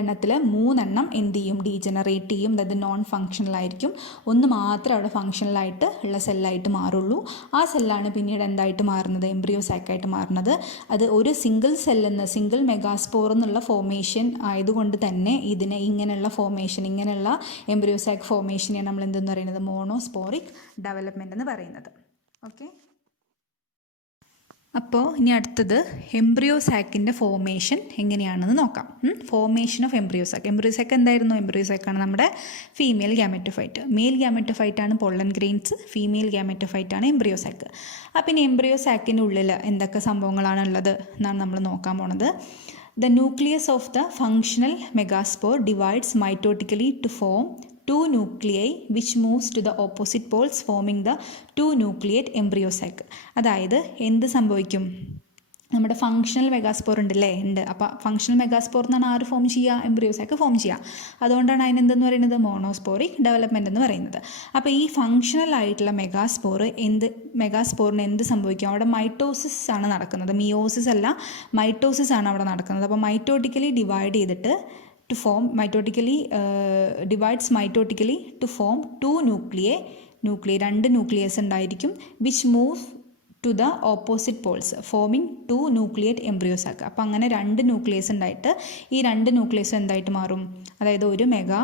എണ്ണത്തിൽ 3 എണ്ണം എന്ത് ചെയ്യും, ഡീജനറേറ്റ് ചെയ്യും, അതായത് നോൺ ഫങ്ഷണൽ ആയിരിക്കും. ഒന്ന് മാത്രം അവിടെ ഫങ്ഷണലായിട്ട് ഉള്ള സെല്ലായിട്ട് മാറുള്ളൂ. ആ സെല്ലാണ് പിന്നീട് എന്തായിട്ട് മാറുന്നത്, എംബ്രിയോ സാക്കായിട്ട് മാറുന്നത്. അത് ഒരു സിംഗിൾ സെല്ലിൽ നിന്ന്, സിംഗിൾ മെഗാസ്പോർ എന്നുള്ള ഫോർമേഷൻ ആയതുകൊണ്ട് തന്നെ ഇതിനെ ഇങ്ങനെയുള്ള ഫോർമേഷൻ, ഇങ്ങനെയുള്ള എംബ്രിയോ സാക്ക് ഫോർമേഷനെയാണ് നമ്മൾ എന്തെന്ന് പറയുന്നത്, മോണോസ്പോറിക് ഡെവലപ്മെൻറ്റ് എന്ന് പറയുന്നത്. ഓക്കെ, അപ്പോൾ ഇനി അടുത്തത് എംബ്രിയോ സാക്കിൻ്റെ ഫോർമേഷൻ എങ്ങനെയാണെന്ന് നോക്കാം. Formation of embryo sac. Embryo sac എന്തായിരുന്നു, എംബ്രിയോ സാക്കാണ് നമ്മുടെ ഫീമെയിൽ ഗ്യാമെറ്റോഫൈറ്റ്. മെയിൽ ഗ്യാമെറ്റോഫൈറ്റ് ആണ് പൊള്ളൻ ഗ്രെയിൻസ്, ഫീമെയിൽ ഗ്യാമെറ്റോഫൈറ്റ് ആണ് എംബ്രിയോ സാക്ക്. അപ്പം ഇനി എംബ്രിയോ സാക്കിൻ്റെ ഉള്ളിൽ എന്തൊക്കെ സംഭവങ്ങളാണ് ഉള്ളത് എന്നാണ് നമ്മൾ നോക്കാൻ പോണത്. The nucleus of the functional megaspore divides mitotically to form 2 nuclei which moves to the opposite poles forming the 2 nucleate embryo sac. അതായത് എന്ത് സംഭവിക്കും, നമ്മുടെ ഫങ്ഷണൽ മെഗാസ്പോർ ഉണ്ടല്ലേ, ഉണ്ട്. അപ്പോൾ ഫങ്ഷണൽ മെഗാസ്പോർ എന്നാണ് ആര് ഫോം ചെയ്യുക, എംബ്രിയോ സാക്ക് ഫോം ചെയ്യുക. അതുകൊണ്ടാണ് അതിനെന്തെന്ന് പറയുന്നത്, മോണോസ്പോറിക് ഡെവലപ്മെൻറ്റ് എന്ന് പറയുന്നത്. അപ്പോൾ ഈ ഫങ്ഷണൽ ആയിട്ടുള്ള മെഗാസ്പോറിന് എന്ത് സംഭവിക്കും, അവിടെ മൈറ്റോസിസ് ആണ് നടക്കുന്നത്, മിയോസിസ് അല്ല, മൈറ്റോസിസ് ആണ് അവിടെ നടക്കുന്നത്. അപ്പോൾ മൈറ്റോട്ടിക്കലി ഡിവൈഡ് ചെയ്തിട്ട് to form divides mitotically to form 2 nuclei 2 nucleus ഉണ്ടായിരിക്കും, which move to the opposite poles forming 2 nucleate embryo sac. അപ്പോൾ അങ്ങനെ 2 ന്യൂക്ലിയസ് ഉണ്ടായിട്ട് ഈ 2 ന്യൂക്ലിയസ് എന്തായിട്ട് മാറും, അതായത് ഒരു മെഗാ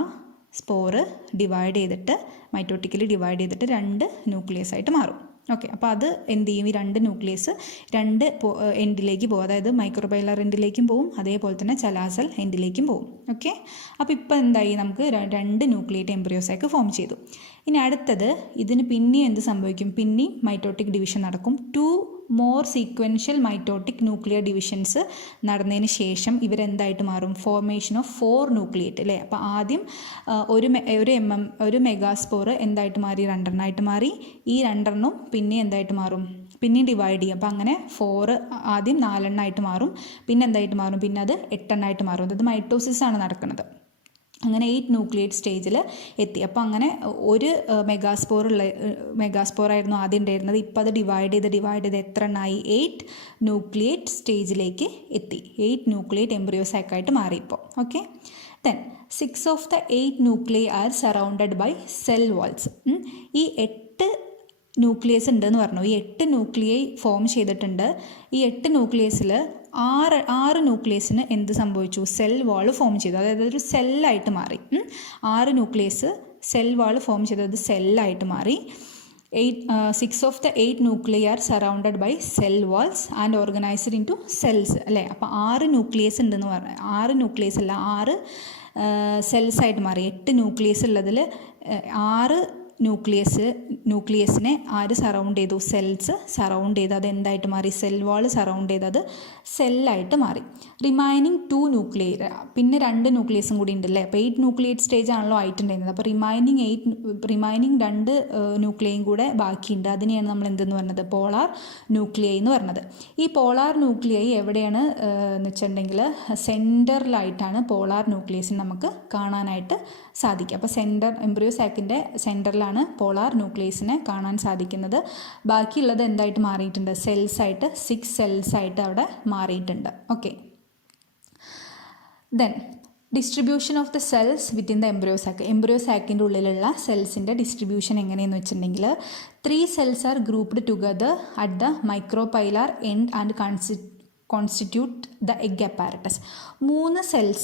സ്പോറ് ഡിവൈഡ് ചെയ്തിട്ട് മൈറ്റോട്ടിക്കലി ഡിവൈഡ് ചെയ്തിട്ട് 2 ന്യൂക്ലിയസ് ആയിട്ട് മാറും. ഓക്കെ, അപ്പോൾ അത് എന്ത് ചെയ്യും, ഈ 2 ന്യൂക്ലിയസ് 2 എൻഡിലേക്ക് പോകും, അതായത് മൈക്രോപൈലർ എൻഡിലേക്കും പോകും, അതേപോലെ തന്നെ ചലാസൽ എൻഡിലേക്കും പോകും. ഓക്കെ, അപ്പോൾ ഇപ്പോൾ എന്തായി, നമുക്ക് 2 ന്യൂക്ലിയേറ്റ് എംബ്രിയോ സാക്ക് ഫോം ചെയ്തു. ഇനി അടുത്തത് ഇതിന് പിന്നെയും എന്ത് സംഭവിക്കും, പിന്നെയും മൈറ്റോട്ടിക് ഡിവിഷൻ നടക്കും. 2 more sequential mitotic nuclear divisions നടന്നതിന് ശേഷം ഇവരെന്തായിട്ട് മാറും, ഫോർമേഷൻ ഓഫ് 4 ന്യൂക്ലിയേറ്റ് അല്ലേ. അപ്പോൾ ആദ്യം ഒരു മെഗാസ്പോറ് എന്തായിട്ട് മാറി, 2 എണ്ണമായിട്ട് മാറി. ഈ 2 എണ്ണം പിന്നെ എന്തായിട്ട് മാറും, പിന്നെയും ഡിവൈഡ് ചെയ്യും. അപ്പോൾ അങ്ങനെ 4 ആദ്യം 4 എണ്ണമായിട്ട് മാറും, പിന്നെ എന്തായിട്ട് മാറും, പിന്നെ അത് 8 എണ്ണമായിട്ട് മാറും. അതായത് മൈറ്റോസിസ് ആണ് നടക്കുന്നത്. അങ്ങനെ 8 ന്യൂക്ലിയേറ്റ് സ്റ്റേജിൽ എത്തി. അപ്പോൾ അങ്ങനെ ഒരു മെഗാസ്പോറായിരുന്നു ആദ്യം ഉണ്ടായിരുന്നത്. ഇപ്പോൾ അത് ഡിവൈഡ് ചെയ്ത് എത്ര എണ്ണമായി, 8 ന്യൂക്ലിയേറ്റ് സ്റ്റേജിലേക്ക് എത്തി. 8 ന്യൂക്ലിയേറ്റ് എംബ്രിയോ സാക്കായിട്ട് മാറി ഇപ്പോൾ. Okay, then 6 of the 8 nuclei are surrounded by cell walls. ഈ 8 ന്യൂക്ലിയസ് ഉണ്ടെന്ന് പറഞ്ഞു. ഈ 8 ന്യൂക്ലിയൈ ഫോം ചെയ്തിട്ടുണ്ട്. ഈ 8 ന്യൂക്ലിയസിൽ 6 ന്യൂക്ലിയസിന് എന്ത് സംഭവിച്ചു, സെൽ വാൾ ഫോം ചെയ്തു, അതായത് ഒരു സെല്ലായിട്ട് മാറി. 6 ന്യൂക്ലിയസ് സെൽ വാൾ ഫോം ചെയ്തത് സെല്ലായിട്ട് മാറി. 6 of the 8 nuclei are surrounded by cell walls and organised into cells അല്ലേ. അപ്പോൾ 6 ന്യൂക്ലിയസ് ഉണ്ടെന്ന് പറഞ്ഞാൽ 6 ന്യൂക്ലിയസ് അല്ല, 6 സെൽസായിട്ട് മാറി. 8 ന്യൂക്ലിയസ് ഉള്ളതിൽ 6 ന്യൂക്ലിയസിനെ ആര് സറൗണ്ട് ചെയ്തു, സെൽസ് സറൗണ്ട് ചെയ്ത് അത് എന്തായിട്ട് മാറി, സെൽ വാൾ സറൗണ്ട് ചെയ്ത് അത് സെല്ലായിട്ട് മാറി. റിമൈനിങ് 2 ന്യൂക്ലിയൈ, പിന്നെ 2 ന്യൂക്ലിയസും കൂടി ഉണ്ടല്ലേ. അപ്പോൾ 8 ന്യൂക്ലിയേറ്റ് സ്റ്റേജ് ആണല്ലോ ആയിട്ടുണ്ടായിരുന്നത്. അപ്പോൾ റിമൈനിങ് 2 ന്യൂക്ലിയയും കൂടെ ബാക്കിയുണ്ട്. അതിനെയാണ് നമ്മൾ എന്തെന്ന് പറഞ്ഞത്, പോളാർ ന്യൂക്ലിയൈ എന്ന് പറഞ്ഞത്. ഈ പോളാർ ന്യൂക്ലിയൈ എവിടെയാണ് എന്ന് വെച്ചിട്ടുണ്ടെങ്കിൽ സെൻറ്ററിലായിട്ടാണ് പോളാർ ന്യൂക്ലിയസിന് നമുക്ക് കാണാനായിട്ട് സാധിക്കുക. അപ്പോൾ എംബ്രിയോ സാക്കിൻ്റെ സെൻറ്ററിലാണ് പോളാർ ന്യൂക്ലിയസിനെ കാണാൻ സാധിക്കുന്നത്. ബാക്കിയുള്ളത് എന്തായിട്ട് മാറിയിട്ടുണ്ട്, സെൽസായിട്ട് 6 സെൽസായിട്ട് അവിടെ മാറിയിട്ടുണ്ട്. Okay, then distribution of the cells within the embryo sac. Embryo സാക്കിൻ്റെ ഉള്ളിലുള്ള സെൽസിൻ്റെ ഡിസ്ട്രിബ്യൂഷൻ എങ്ങനെയെന്ന് വെച്ചിട്ടുണ്ടെങ്കിൽ 3 cells are grouped together at the micropylar end and constitute the egg apparatus. 3 cells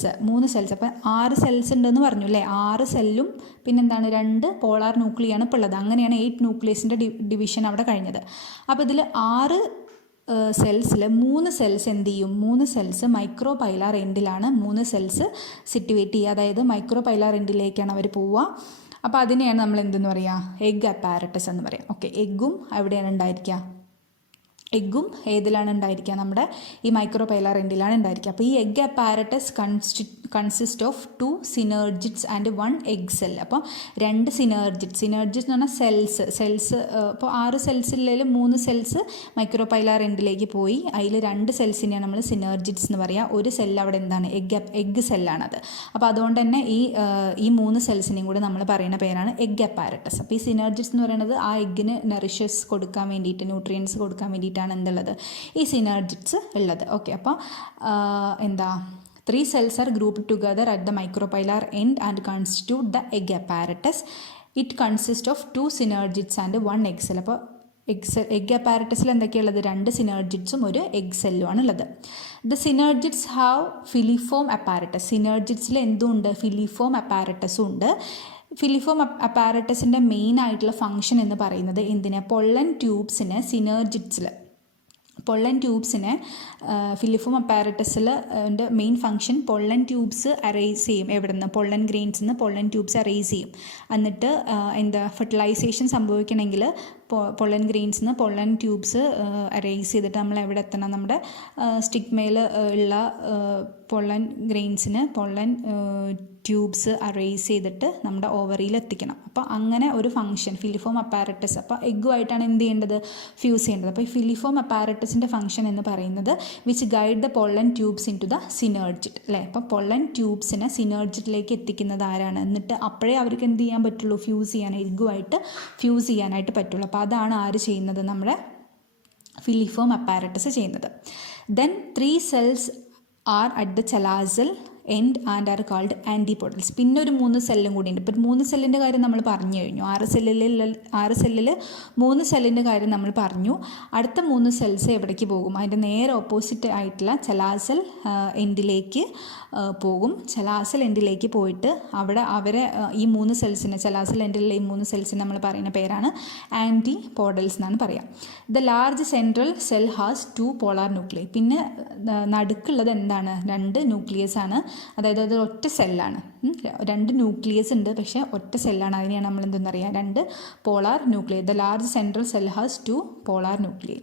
അപ്പോൾ 6 cells ഉണ്ടെന്ന് പറഞ്ഞു അല്ലേ. 6 സെല്ലും പിന്നെന്താണ് 2 പോളാർ ന്യൂക്ലിയാണ് ഇപ്പോൾ ഉള്ളത്. അങ്ങനെയാണ് 8 ന്യൂക്ലിയസിൻ്റെ ഡിവിഷൻ അവിടെ കഴിഞ്ഞത്. അപ്പോൾ ഇതിൽ 6 സെൽസിൽ 3 cells എന്ത് ചെയ്യും, 3 cells മൈക്രോപൈലാർ എൻഡിലാണ് 3 cells സിറ്റുവേറ്റ് ചെയ്യുക. അതായത് മൈക്രോപൈലാർ എൻഡിലേക്കാണ് അവർ പോവുക. അപ്പോൾ അതിനെയാണ് നമ്മൾ എന്തെന്ന് പറയുക, എഗ് അപ്പാരറ്റസ് എന്ന് പറയാം. ഓക്കെ, എഗ്ഗും എവിടെയാണ് ഉണ്ടായിരിക്കുക, എഗ്ഗും ഏതിലാണ് ഉണ്ടായിരിക്കുക, നമ്മുടെ ഈ മൈക്രോപൈലാർ എൻഡിലാണ് ഉണ്ടായിരിക്കുക. അപ്പോൾ ഈ egg apparatus consist of 2 synergids and 1 egg cell. അപ്പോൾ 2 synergids എന്ന് പറഞ്ഞാൽ സെൽസ് ഇപ്പോൾ 6 സെൽസിൽ 3 cells മൈക്രോപൈലാർ എൻഡിലേക്ക് പോയി. അതിൽ 2 സെൽസിനെയാണ് നമ്മൾ സിനർജിഡ്സ് എന്ന് പറയുക. ഒരു സെല്ല് അവിടെ എന്താണ്, എഗ് സെല്ലാണത്. അപ്പോൾ അതുകൊണ്ട് തന്നെ ഈ 3 സെൽസിനെയും കൂടി നമ്മൾ പറയുന്ന പേരാണ് എഗ് അപ്പാരറ്റസ്. അപ്പോൾ ഈ സിനർജിഡ്സ് എന്ന് പറയുന്നത് ആ എഗ്ഗിന് നറിഷസ് കൊടുക്കാൻ വേണ്ടിയിട്ട്, ന്യൂട്രിയൻസ് കൊടുക്കാൻ വേണ്ടിയിട്ടാണ് എന്തുള്ളത്, ഈ സിനർജിഡ്സ് ഉള്ളത്. ഓക്കെ, അപ്പോൾ 3 cells are grouped together at the micropylar end and constitute the egg apparatus. It consists of 2 synergids and 1 egg cell. അപ്പോൾ എഗ് അപ്പാരറ്റസിൽ എന്തൊക്കെയുള്ളത്, 2 synergidsഉം ഒരു എഗ് സെല്ലുമാണ് ഉള്ളത്. The synergids have filiform apparatus. സിനർജിഡ്സിൽ എന്തുണ്ട്, ഫിലിഫോം അപ്പാരറ്റസും ഉണ്ട്. ഫിലിഫോം അപ്പാരറ്റസിൻ്റെ മെയിൻ ആയിട്ടുള്ള ഫംഗ്ഷൻ എന്ന് പറയുന്നത് എന്തിനാ, പൊള്ളൻ ട്യൂബ്സിന് ഫിലിഫോം അപ്പാരറ്റസിൽ മെയിൻ ഫംഗ്ഷൻ പൊള്ളൻ ട്യൂബ്സ് അറേസ് ചെയ്യും. എവിടെ നിന്ന്, പൊള്ളൻ ഗ്രെയിൻസിൽ നിന്ന് പൊള്ളൻ ട്യൂബ്സ് അറേസ് ചെയ്യും. എന്നിട്ട് ഫെർട്ടിലൈസേഷൻ സംഭവിക്കണമെങ്കിൽ പൊള്ളൻ ഗ്രെയിൻസിൽ നിന്ന് പൊള്ളൻ ട്യൂബ്സ് അറേസ് ചെയ്തിട്ട് നമ്മൾ എവിടെ എത്തണം, നമ്മുടെ സ്റ്റിഗ്മയിൽ ഉള്ള പൊള്ളൻ ഗ്രെയിൻസിന് പൊള്ളൻ ട്യൂബ്സ് അറേസ് ചെയ്തിട്ട് നമ്മുടെ ഓവറിയിൽ എത്തിക്കണം. അപ്പോൾ അങ്ങനെ ഒരു ഫംഗ്ഷൻ ഫിലിഫോം അപ്പാരറ്റസ്. അപ്പോൾ എഗ്ഗുമായിട്ടാണ് എന്ത് ചെയ്യേണ്ടത്, ഫ്യൂസ് ചെയ്യേണ്ടത്. അപ്പോൾ ഈ ഫിലിഫോം അപ്പാരറ്റസിൻ്റെ ഫംഗ്ഷൻ എന്ന് പറയുന്നത് which guide the pollen tubes in to the synergid അല്ലേ. അപ്പോൾ പൊള്ളൻ ട്യൂബ്സിനെ സിനർജിഡിലേക്ക് എത്തിക്കുന്നത് ആരാണ്, എന്നിട്ട് അപ്പോഴേ അവർക്ക് എന്ത് ചെയ്യാൻ പറ്റുള്ളൂ, എഗ്ഗുമായിട്ട് ഫ്യൂസ് ചെയ്യാനായിട്ട് പറ്റുള്ളൂ. അപ്പോൾ അതാണ് ആര് ചെയ്യുന്നത്, നമ്മുടെ ഫിലിഫോം അപ്പാരറ്റസ് ചെയ്യുന്നത്. Then 3 cells are at the chalazal end and are called antipodals. പിന്നെ ഒരു 3 സെല്ലും കൂടി ഉണ്ട്. ഇപ്പോൾ 3 സെല്ലിൻ്റെ കാര്യം നമ്മൾ പറഞ്ഞു കഴിഞ്ഞു. 6 സെല്ലിൽ 3 സെല്ലിൻ്റെ കാര്യം നമ്മൾ പറഞ്ഞു. അടുത്ത 3 സെൽസ് എവിടേക്ക് പോകും, അതിൻ്റെ നേരെ ഓപ്പോസിറ്റ് ആയിട്ടുള്ള ചലാസൽ എൻഡിലേക്ക് പോകും. ചലാസൽ എൻഡിലേക്ക് പോയിട്ട് അവിടെ അവരെ ഈ 3 സെൽസിനെ, ചലാസൽ എൻഡിലുള്ള ഈ 3 സെൽസിനെ നമ്മൾ പറയുന്ന പേരാണ് ആൻറ്റിപോഡൽസ് എന്നാണ് പറയുക. The large central cell has 2 polar nuclear. പിന്നെ നടുക്കുള്ളത് എന്താണ്, 2 ന്യൂക്ലിയസ് ആണ്. അതായത് അത് ഒറ്റ സെല്ലാണ്. 2 ന്യൂക്ലിയസ് ഉണ്ട്, പക്ഷേ ഒറ്റ സെല്ലാണ്. അതിനെയാണ് നമ്മൾ എന്തെന്ന് പറയുക, 2 polar nuclear. The large central cell has 2 polar nuclear.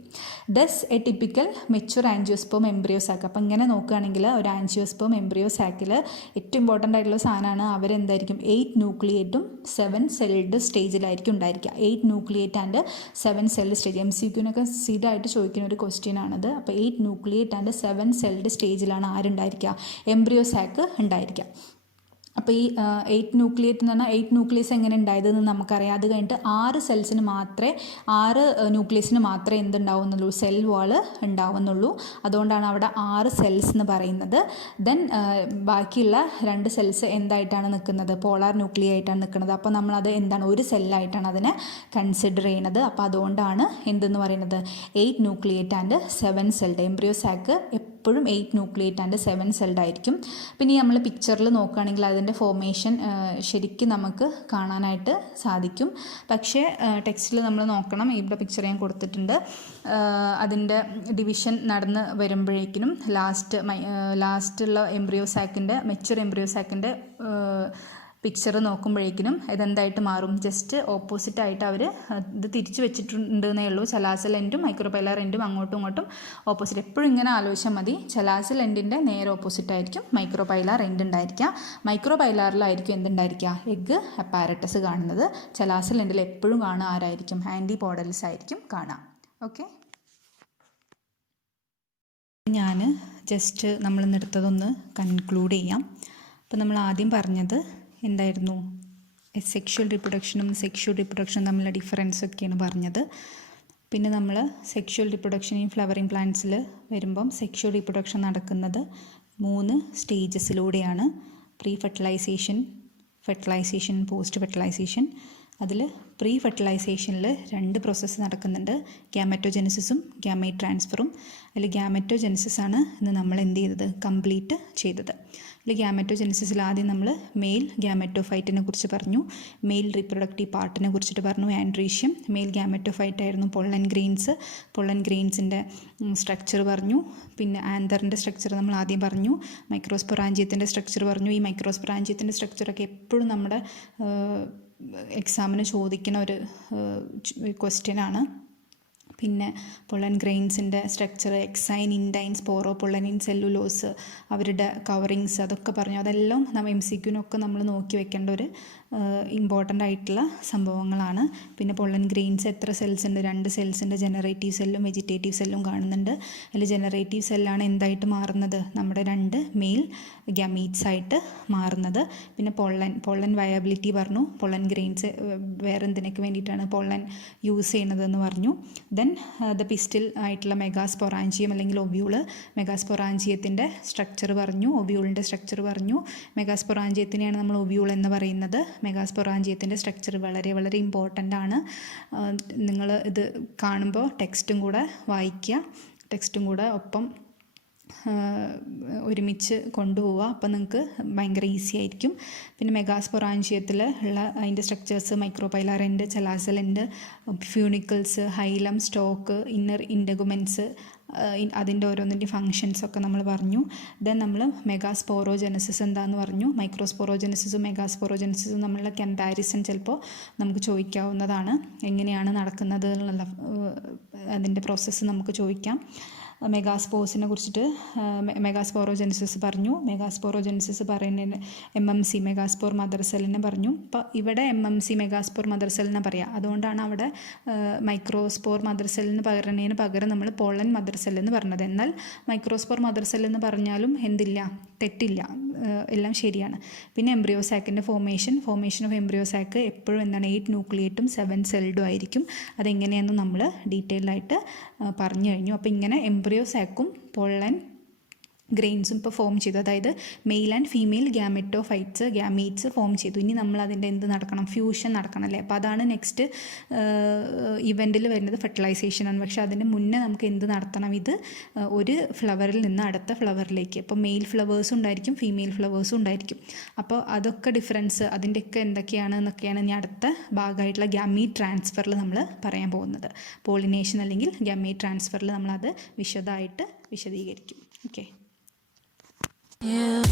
Thus a typical mature angiosperm embryo sac. അപ്പോൾ ഇങ്ങനെ നോക്കുകയാണെങ്കിൽ ഒരു ആൻജിയോസ്പേം എംബ്രിയോ സാക്കിൽ ഏറ്റവും ഇമ്പോർട്ടൻ്റ് ആയിട്ടുള്ള സാധനമാണ്, അവരെന്തായിരിക്കും 8 ന്യൂക്ലിയേറ്റും 7 സെൽഡ് സ്റ്റേജിലായിരിക്കും ഉണ്ടായിരിക്കുക. 8 ന്യൂക്ലിയേറ്റ് ആൻഡ് 7 സെൽഡ് സ്റ്റേജ്. MCQനൊക്കെ സ്ഥിരമായിട്ട് ചോദിക്കുന്ന ഒരു ക്വസ്റ്റ്യൻ ആണത്. അപ്പോൾ 8 ന്യൂക്ലിയേറ്റ് ആൻഡ് 7 സെൽഡ് സ്റ്റേജിലാണ് ആരുണ്ടായിരിക്കുക, എംബ്രിയോ സാക്ക് ഉണ്ടായിരിക്കുക. അപ്പോൾ ഈ 8 ന്യൂക്ലിയേറ്റ് എന്ന് പറഞ്ഞാൽ 8 ന്യൂക്ലിയസ് എങ്ങനെ ഉണ്ടായതെന്ന് നമുക്കറിയാം. അത് കഴിഞ്ഞിട്ട് 6 ന്യൂക്ലിയസിന് മാത്രമേ എന്തുണ്ടാവുന്നുള്ളൂ, സെൽ വാള് ഉണ്ടാവുന്നുള്ളൂ. അതുകൊണ്ടാണ് അവിടെ 6 സെൽസ് എന്ന് പറയുന്നത്. ദെൻ ബാക്കിയുള്ള 2 സെൽസ് എന്തായിട്ടാണ് നിൽക്കുന്നത്, പോളാർ ന്യൂക്ലിയ ആയിട്ടാണ് നിൽക്കുന്നത്. അപ്പോൾ നമ്മളത് എന്താണ്, ഒരു സെല്ലായിട്ടാണ് അതിനെ കൺസിഡർ ചെയ്യുന്നത്. അപ്പോൾ അതുകൊണ്ടാണ് എന്തെന്ന് പറയുന്നത്, 8 nucleate and 7 celled. Embryo sac എപ്പോഴും 8 ന്യൂക്ലിയേറ്റ് ആൻഡ് 7 സെൽഡ് ആയിരിക്കും. പിന്നെ നമ്മൾ പിക്ചറിൽ നോക്കുകയാണെങ്കിൽ അതിൻ്റെ ഫോർമേഷൻ ശരിക്കും നമുക്ക് കാണാനായിട്ട് സാധിക്കും. പക്ഷേ ടെക്സ്റ്റിൽ നമ്മൾ നോക്കണം. ഇവിടെ പിക്ചർ ഞാൻ കൊടുത്തിട്ടുണ്ട്. അതിൻ്റെ ഡിവിഷൻ നടന്ന് വരുമ്പോഴേക്കിനും ലാസ്റ്റുള്ള എംബ്രിയോ സാക്കിൻ്റെ, മെച്യൂർ എംബ്രിയോ സാക്കിൻ്റെ പിക്ചർ നോക്കുമ്പോഴേക്കിനും ഇതെന്തായിട്ട് മാറും, ജസ്റ്റ് ഓപ്പോസിറ്റായിട്ട് അവർ ഇത് തിരിച്ച് വെച്ചിട്ടുണ്ടെന്നേ ഉള്ളൂ. ചലാസൽ എൻഡും മൈക്രോപൈലാർ എൻഡും അങ്ങോട്ടും ഇങ്ങോട്ടും ഓപ്പോസിറ്റ്. എപ്പോഴും ഇങ്ങനെ ആലോചിച്ചാൽ മതി. ചലാസൽ എൻഡിൻ്റെ നേരെ ഓപ്പോസിറ്റായിരിക്കും മൈക്രോപൈലാർ എൻഡ് ഉണ്ടായിരിക്കുക. മൈക്രോപൈലാറിലായിരിക്കും എന്തുണ്ടായിരിക്കുക, എഗ് അപ്പാരറ്റസ് കാണുന്നത്. ചലാസൽ എൻഡിൽ എപ്പോഴും കാണുക ആരായിരിക്കും, ആൻറ്റിപോഡൽസ് ആയിരിക്കും കാണുക. ഓക്കെ, ഞാൻ ജസ്റ്റ് നമ്മൾ നിർത്തതൊന്ന് കൺക്ലൂഡ് ചെയ്യാം. അപ്പോൾ നമ്മൾ ആദ്യം പറഞ്ഞത് എന്തായിരുന്നു, സെക്ഷുവൽ റിപ്രൊഡക്ഷനും തമ്മിലുള്ള ഡിഫറൻസ് ഒക്കെയാണ് പറഞ്ഞത്. പിന്നെ നമ്മൾ സെക്ഷുവൽ റിപ്രൊഡക്ഷൻ ഇൻ ഫ്ലവറിങ് പ്ലാന്റ്സിൽ വരുമ്പം സെക്ഷുവൽ റിപ്രൊഡക്ഷൻ നടക്കുന്നത് 3 സ്റ്റേജസിലൂടെയാണ്. Pre fertilisation, fertilisation, post fertilisation. അതിൽ പ്രീ ഫെർട്ടിലൈസേഷനിൽ 2 പ്രോസസ്സ് നടക്കുന്നുണ്ട്, ഗ്യാമറ്റോജെനസിസും ഗ്യാമേറ്റ് ട്രാൻസ്ഫറും. അതിൽ ഗ്യാമറ്റോജെനസിസ് ആണ് ഇന്ന് നമ്മൾ എന്ത് ചെയ്തത്, കംപ്ലീറ്റ് ചെയ്തത്. ഇതിൽ ഗ്യാമറ്റോജെനസിസിൽ ആദ്യം നമ്മൾ മെയിൽ ഗ്യാമറ്റോഫൈറ്റിനെ കുറിച്ച് പറഞ്ഞു, മെയിൽ റീപ്രൊഡക്റ്റീവ് പാർട്ടിനെ കുറിച്ചിട്ട് പറഞ്ഞു, ആൻഡ്രീഷ്യം. മെയിൽ ഗ്യാമറ്റോഫൈറ്റ് ആയിരുന്നു പൊള്ളൻ ഗ്രെയിൻസ്, പൊള്ളൻ ഗ്രെയിൻസിൻ്റെ സ്ട്രക്ചർ പറഞ്ഞു. പിന്നെ ആന്തറിൻ്റെ സ്ട്രക്ചർ നമ്മൾ ആദ്യം പറഞ്ഞു, മൈക്രോസ്പൊറാഞ്ചിയത്തിൻ്റെ സ്ട്രക്ചർ പറഞ്ഞു. ഈ മൈക്രോസ്പൊറാഞ്ചിയത്തിൻ്റെ സ്ട്രക്ചറൊക്കെ എപ്പോഴും നമ്മുടെ എക്സാമിന് ചോദിക്കുന്ന ഒരു ക്വസ്റ്റ്യനാണ്. പിന്നെ പൊള്ളൻ ഗ്രെയിൻസിൻ്റെ സ്ട്രക്ചർ, എക്സൈൻ, ഇൻഡൈൻ, സ്പോറോ പൊള്ളനിൻ, സെല്ലുലോസ്, അവരുടെ കവറിങ്സ്, അതൊക്കെ പറഞ്ഞു. അതെല്ലാം നമ്മൾ MCQനൊക്കെ നമ്മൾ നോക്കി വെക്കേണ്ട ഒരു ഇമ്പോർട്ടൻ്റ് ആയിട്ടുള്ള സംഭവങ്ങളാണ്. പിന്നെ പൊള്ളൻ ഗ്രെയിൻസ് എത്ര സെൽസ് ഉണ്ട്, 2 സെൽസിൻ്റെ ജനറേറ്റീവ് സെല്ലും വെജിറ്റേറ്റീവ് സെല്ലും കാണുന്നുണ്ട്. അതിൽ ജനറേറ്റീവ് സെല്ലാണ് എന്തായിട്ട് മാറുന്നത്, നമ്മുടെ 2 മെയിൽ ഗ്യാമീറ്റ്സ് ആയിട്ട് മാറുന്നത്. പിന്നെ പൊള്ളൻ വയബിലിറ്റി പറഞ്ഞു, പൊള്ളൻ ഗ്രെയിൻസ് വേറെ എന്തിനൊക്കെ വേണ്ടിയിട്ടാണ് പൊള്ളൻ യൂസ് ചെയ്യുന്നതെന്ന് പറഞ്ഞു. ദെൻ ദ പിസ്റ്റിൽ ആയിട്ടുള്ള മെഗാസ്പൊറാഞ്ചിയം അല്ലെങ്കിൽ ഒബ്യൂള്, മെഗാസ്പൊറാഞ്ചിയത്തിൻ്റെ സ്ട്രക്ചർ പറഞ്ഞു, ഒബ്യൂളിൻ്റെ സ്ട്രക്ചർ പറഞ്ഞു. മെഗാസ്പൊറാഞ്ചിയത്തിനെയാണ് നമ്മൾ ഒബ്യൂൾ എന്ന് പറയുന്നത്. മെഗാസ്പൊറാഞ്ചിയത്തിൻ്റെ സ്ട്രക്ചർ വളരെ വളരെ ഇമ്പോർട്ടൻ്റ് ആണ്. നിങ്ങൾ ഇത് കാണുമ്പോൾ ടെക്സ്റ്റും കൂടെ വായിക്കുക, ടെക്സ്റ്റും കൂടെ ഒപ്പം ഒരുമിച്ച് കൊണ്ടുപോവുക, അപ്പോൾ നിങ്ങൾക്ക് ഭയങ്കര ഈസി ആയിരിക്കും. പിന്നെ മെഗാസ്പൊറാഞ്ചിയത്തിൽ ഉള്ള അതിൻ്റെ സ്ട്രക്ചേഴ്സ് മൈക്രോപൈലാറുണ്ട്, ചെലാസലുണ്ട്, ഫ്യൂണിക്കിൾസ്, ഹൈലം, സ്റ്റോക്ക്, ഇന്നർ ഇൻഡഗുമെൻറ്റ്സ്, അതിൻ്റെ ഓരോന്നിൻ്റെ ഫങ്ഷൻസൊക്കെ നമ്മൾ പറഞ്ഞു. ദെൻ നമ്മൾ മെഗാസ്പോറോജെനസിസ് എന്താണെന്ന് പറഞ്ഞു. മൈക്രോസ്പോറോജെനസിസും മെഗാസ്പോറോജെനസിസും തമ്മിലുള്ള കമ്പാരിസൺ ചിലപ്പോൾ നമുക്ക് ചോദിക്കാവുന്നതാണ്. എങ്ങനെയാണ് നടക്കുന്നത് എന്നുള്ള അതിൻ്റെ പ്രോസസ്സ് നമുക്ക് ചോദിക്കാം. മെഗാസ്പോസിനെ കുറിച്ചിട്ട് മെഗാസ്പോറോജെനസിസ് പറഞ്ഞു. മെഗാസ്പോറോജെനസിസ് പറയുന്നതിന് MMC മെഗാസ്പോർ മദർ സെല്ലിനെ പറഞ്ഞു. അപ്പോൾ ഇവിടെ MMC മെഗാസ്പോർ മദർ സെല്ലിനെ പറയാം. അതുകൊണ്ടാണ് അവിടെ മൈക്രോസ്പോർ മദർ സെല്ലിന് പകരം നമ്മൾ പോളൻ മദർ സെല്ലെന്ന് പറഞ്ഞത്. എന്നാൽ മൈക്രോസ്പോർ മദർ സെല്ലെന്ന് പറഞ്ഞാലും എന്തില്ല, തെറ്റില്ല, എല്ലാം ശരിയാണ്. പിന്നെ എംബ്രിയോസാക്കിൻ്റെ ഫോർമേഷൻ ഓഫ് എംബ്രിയോസാക്ക് എപ്പോഴും എന്താണ് 8 ന്യൂക്ലിയേറ്റും 7 സെൽഡും ആയിരിക്കും. അതെങ്ങനെയാണെന്ന് നമ്മൾ ഡീറ്റെയിൽഡ് ആയിട്ട് പറഞ്ഞു കഴിഞ്ഞു. അപ്പോൾ ഇങ്ങനെ എംബ്രിയോസാക്കും പൊള്ളൻ ഗ്രെയിൻസും ഇപ്പോൾ ഫോം ചെയ്തു, അതായത് male and female gametes form ചെയ്തു. ഇനി നമ്മൾ അതിൻ്റെ എന്ത് നടക്കണം, ഫ്യൂഷൻ നടക്കണം അല്ലേ. അപ്പോൾ അതാണ് നെക്സ്റ്റ് ഇവൻറ്റിൽ വരുന്നത്, ഫെർട്ടിലൈസേഷനാണ്. പക്ഷേ അതിന് മുന്നേ നമുക്ക് എന്ത് നടത്തണം, ഇത് ഒരു ഫ്ലവറിൽ നിന്ന് അടുത്ത ഫ്ലവറിലേക്ക്, ഇപ്പോൾ മെയിൽ ഫ്ലവേഴ്സും ഉണ്ടായിരിക്കും ഫീമെയിൽ ഫ്ലവേഴ്സും ഉണ്ടായിരിക്കും. അപ്പോൾ അതൊക്കെ ഡിഫറൻസ്, അതിൻ്റെയൊക്കെ എന്തൊക്കെയാണ് ഇനി അടുത്ത ഭാഗമായിട്ടുള്ള ഗ്യാമീറ്റ് ട്രാൻസ്ഫറിൽ നമ്മൾ പറയാൻ പോകുന്നത്. പോളിനേഷൻ അല്ലെങ്കിൽ ഗ്യാമീറ്റ് ട്രാൻസ്ഫറിൽ നമ്മളത് വിശദമായിട്ട് വിശദീകരിക്കും. ഓക്കെ. Yeah.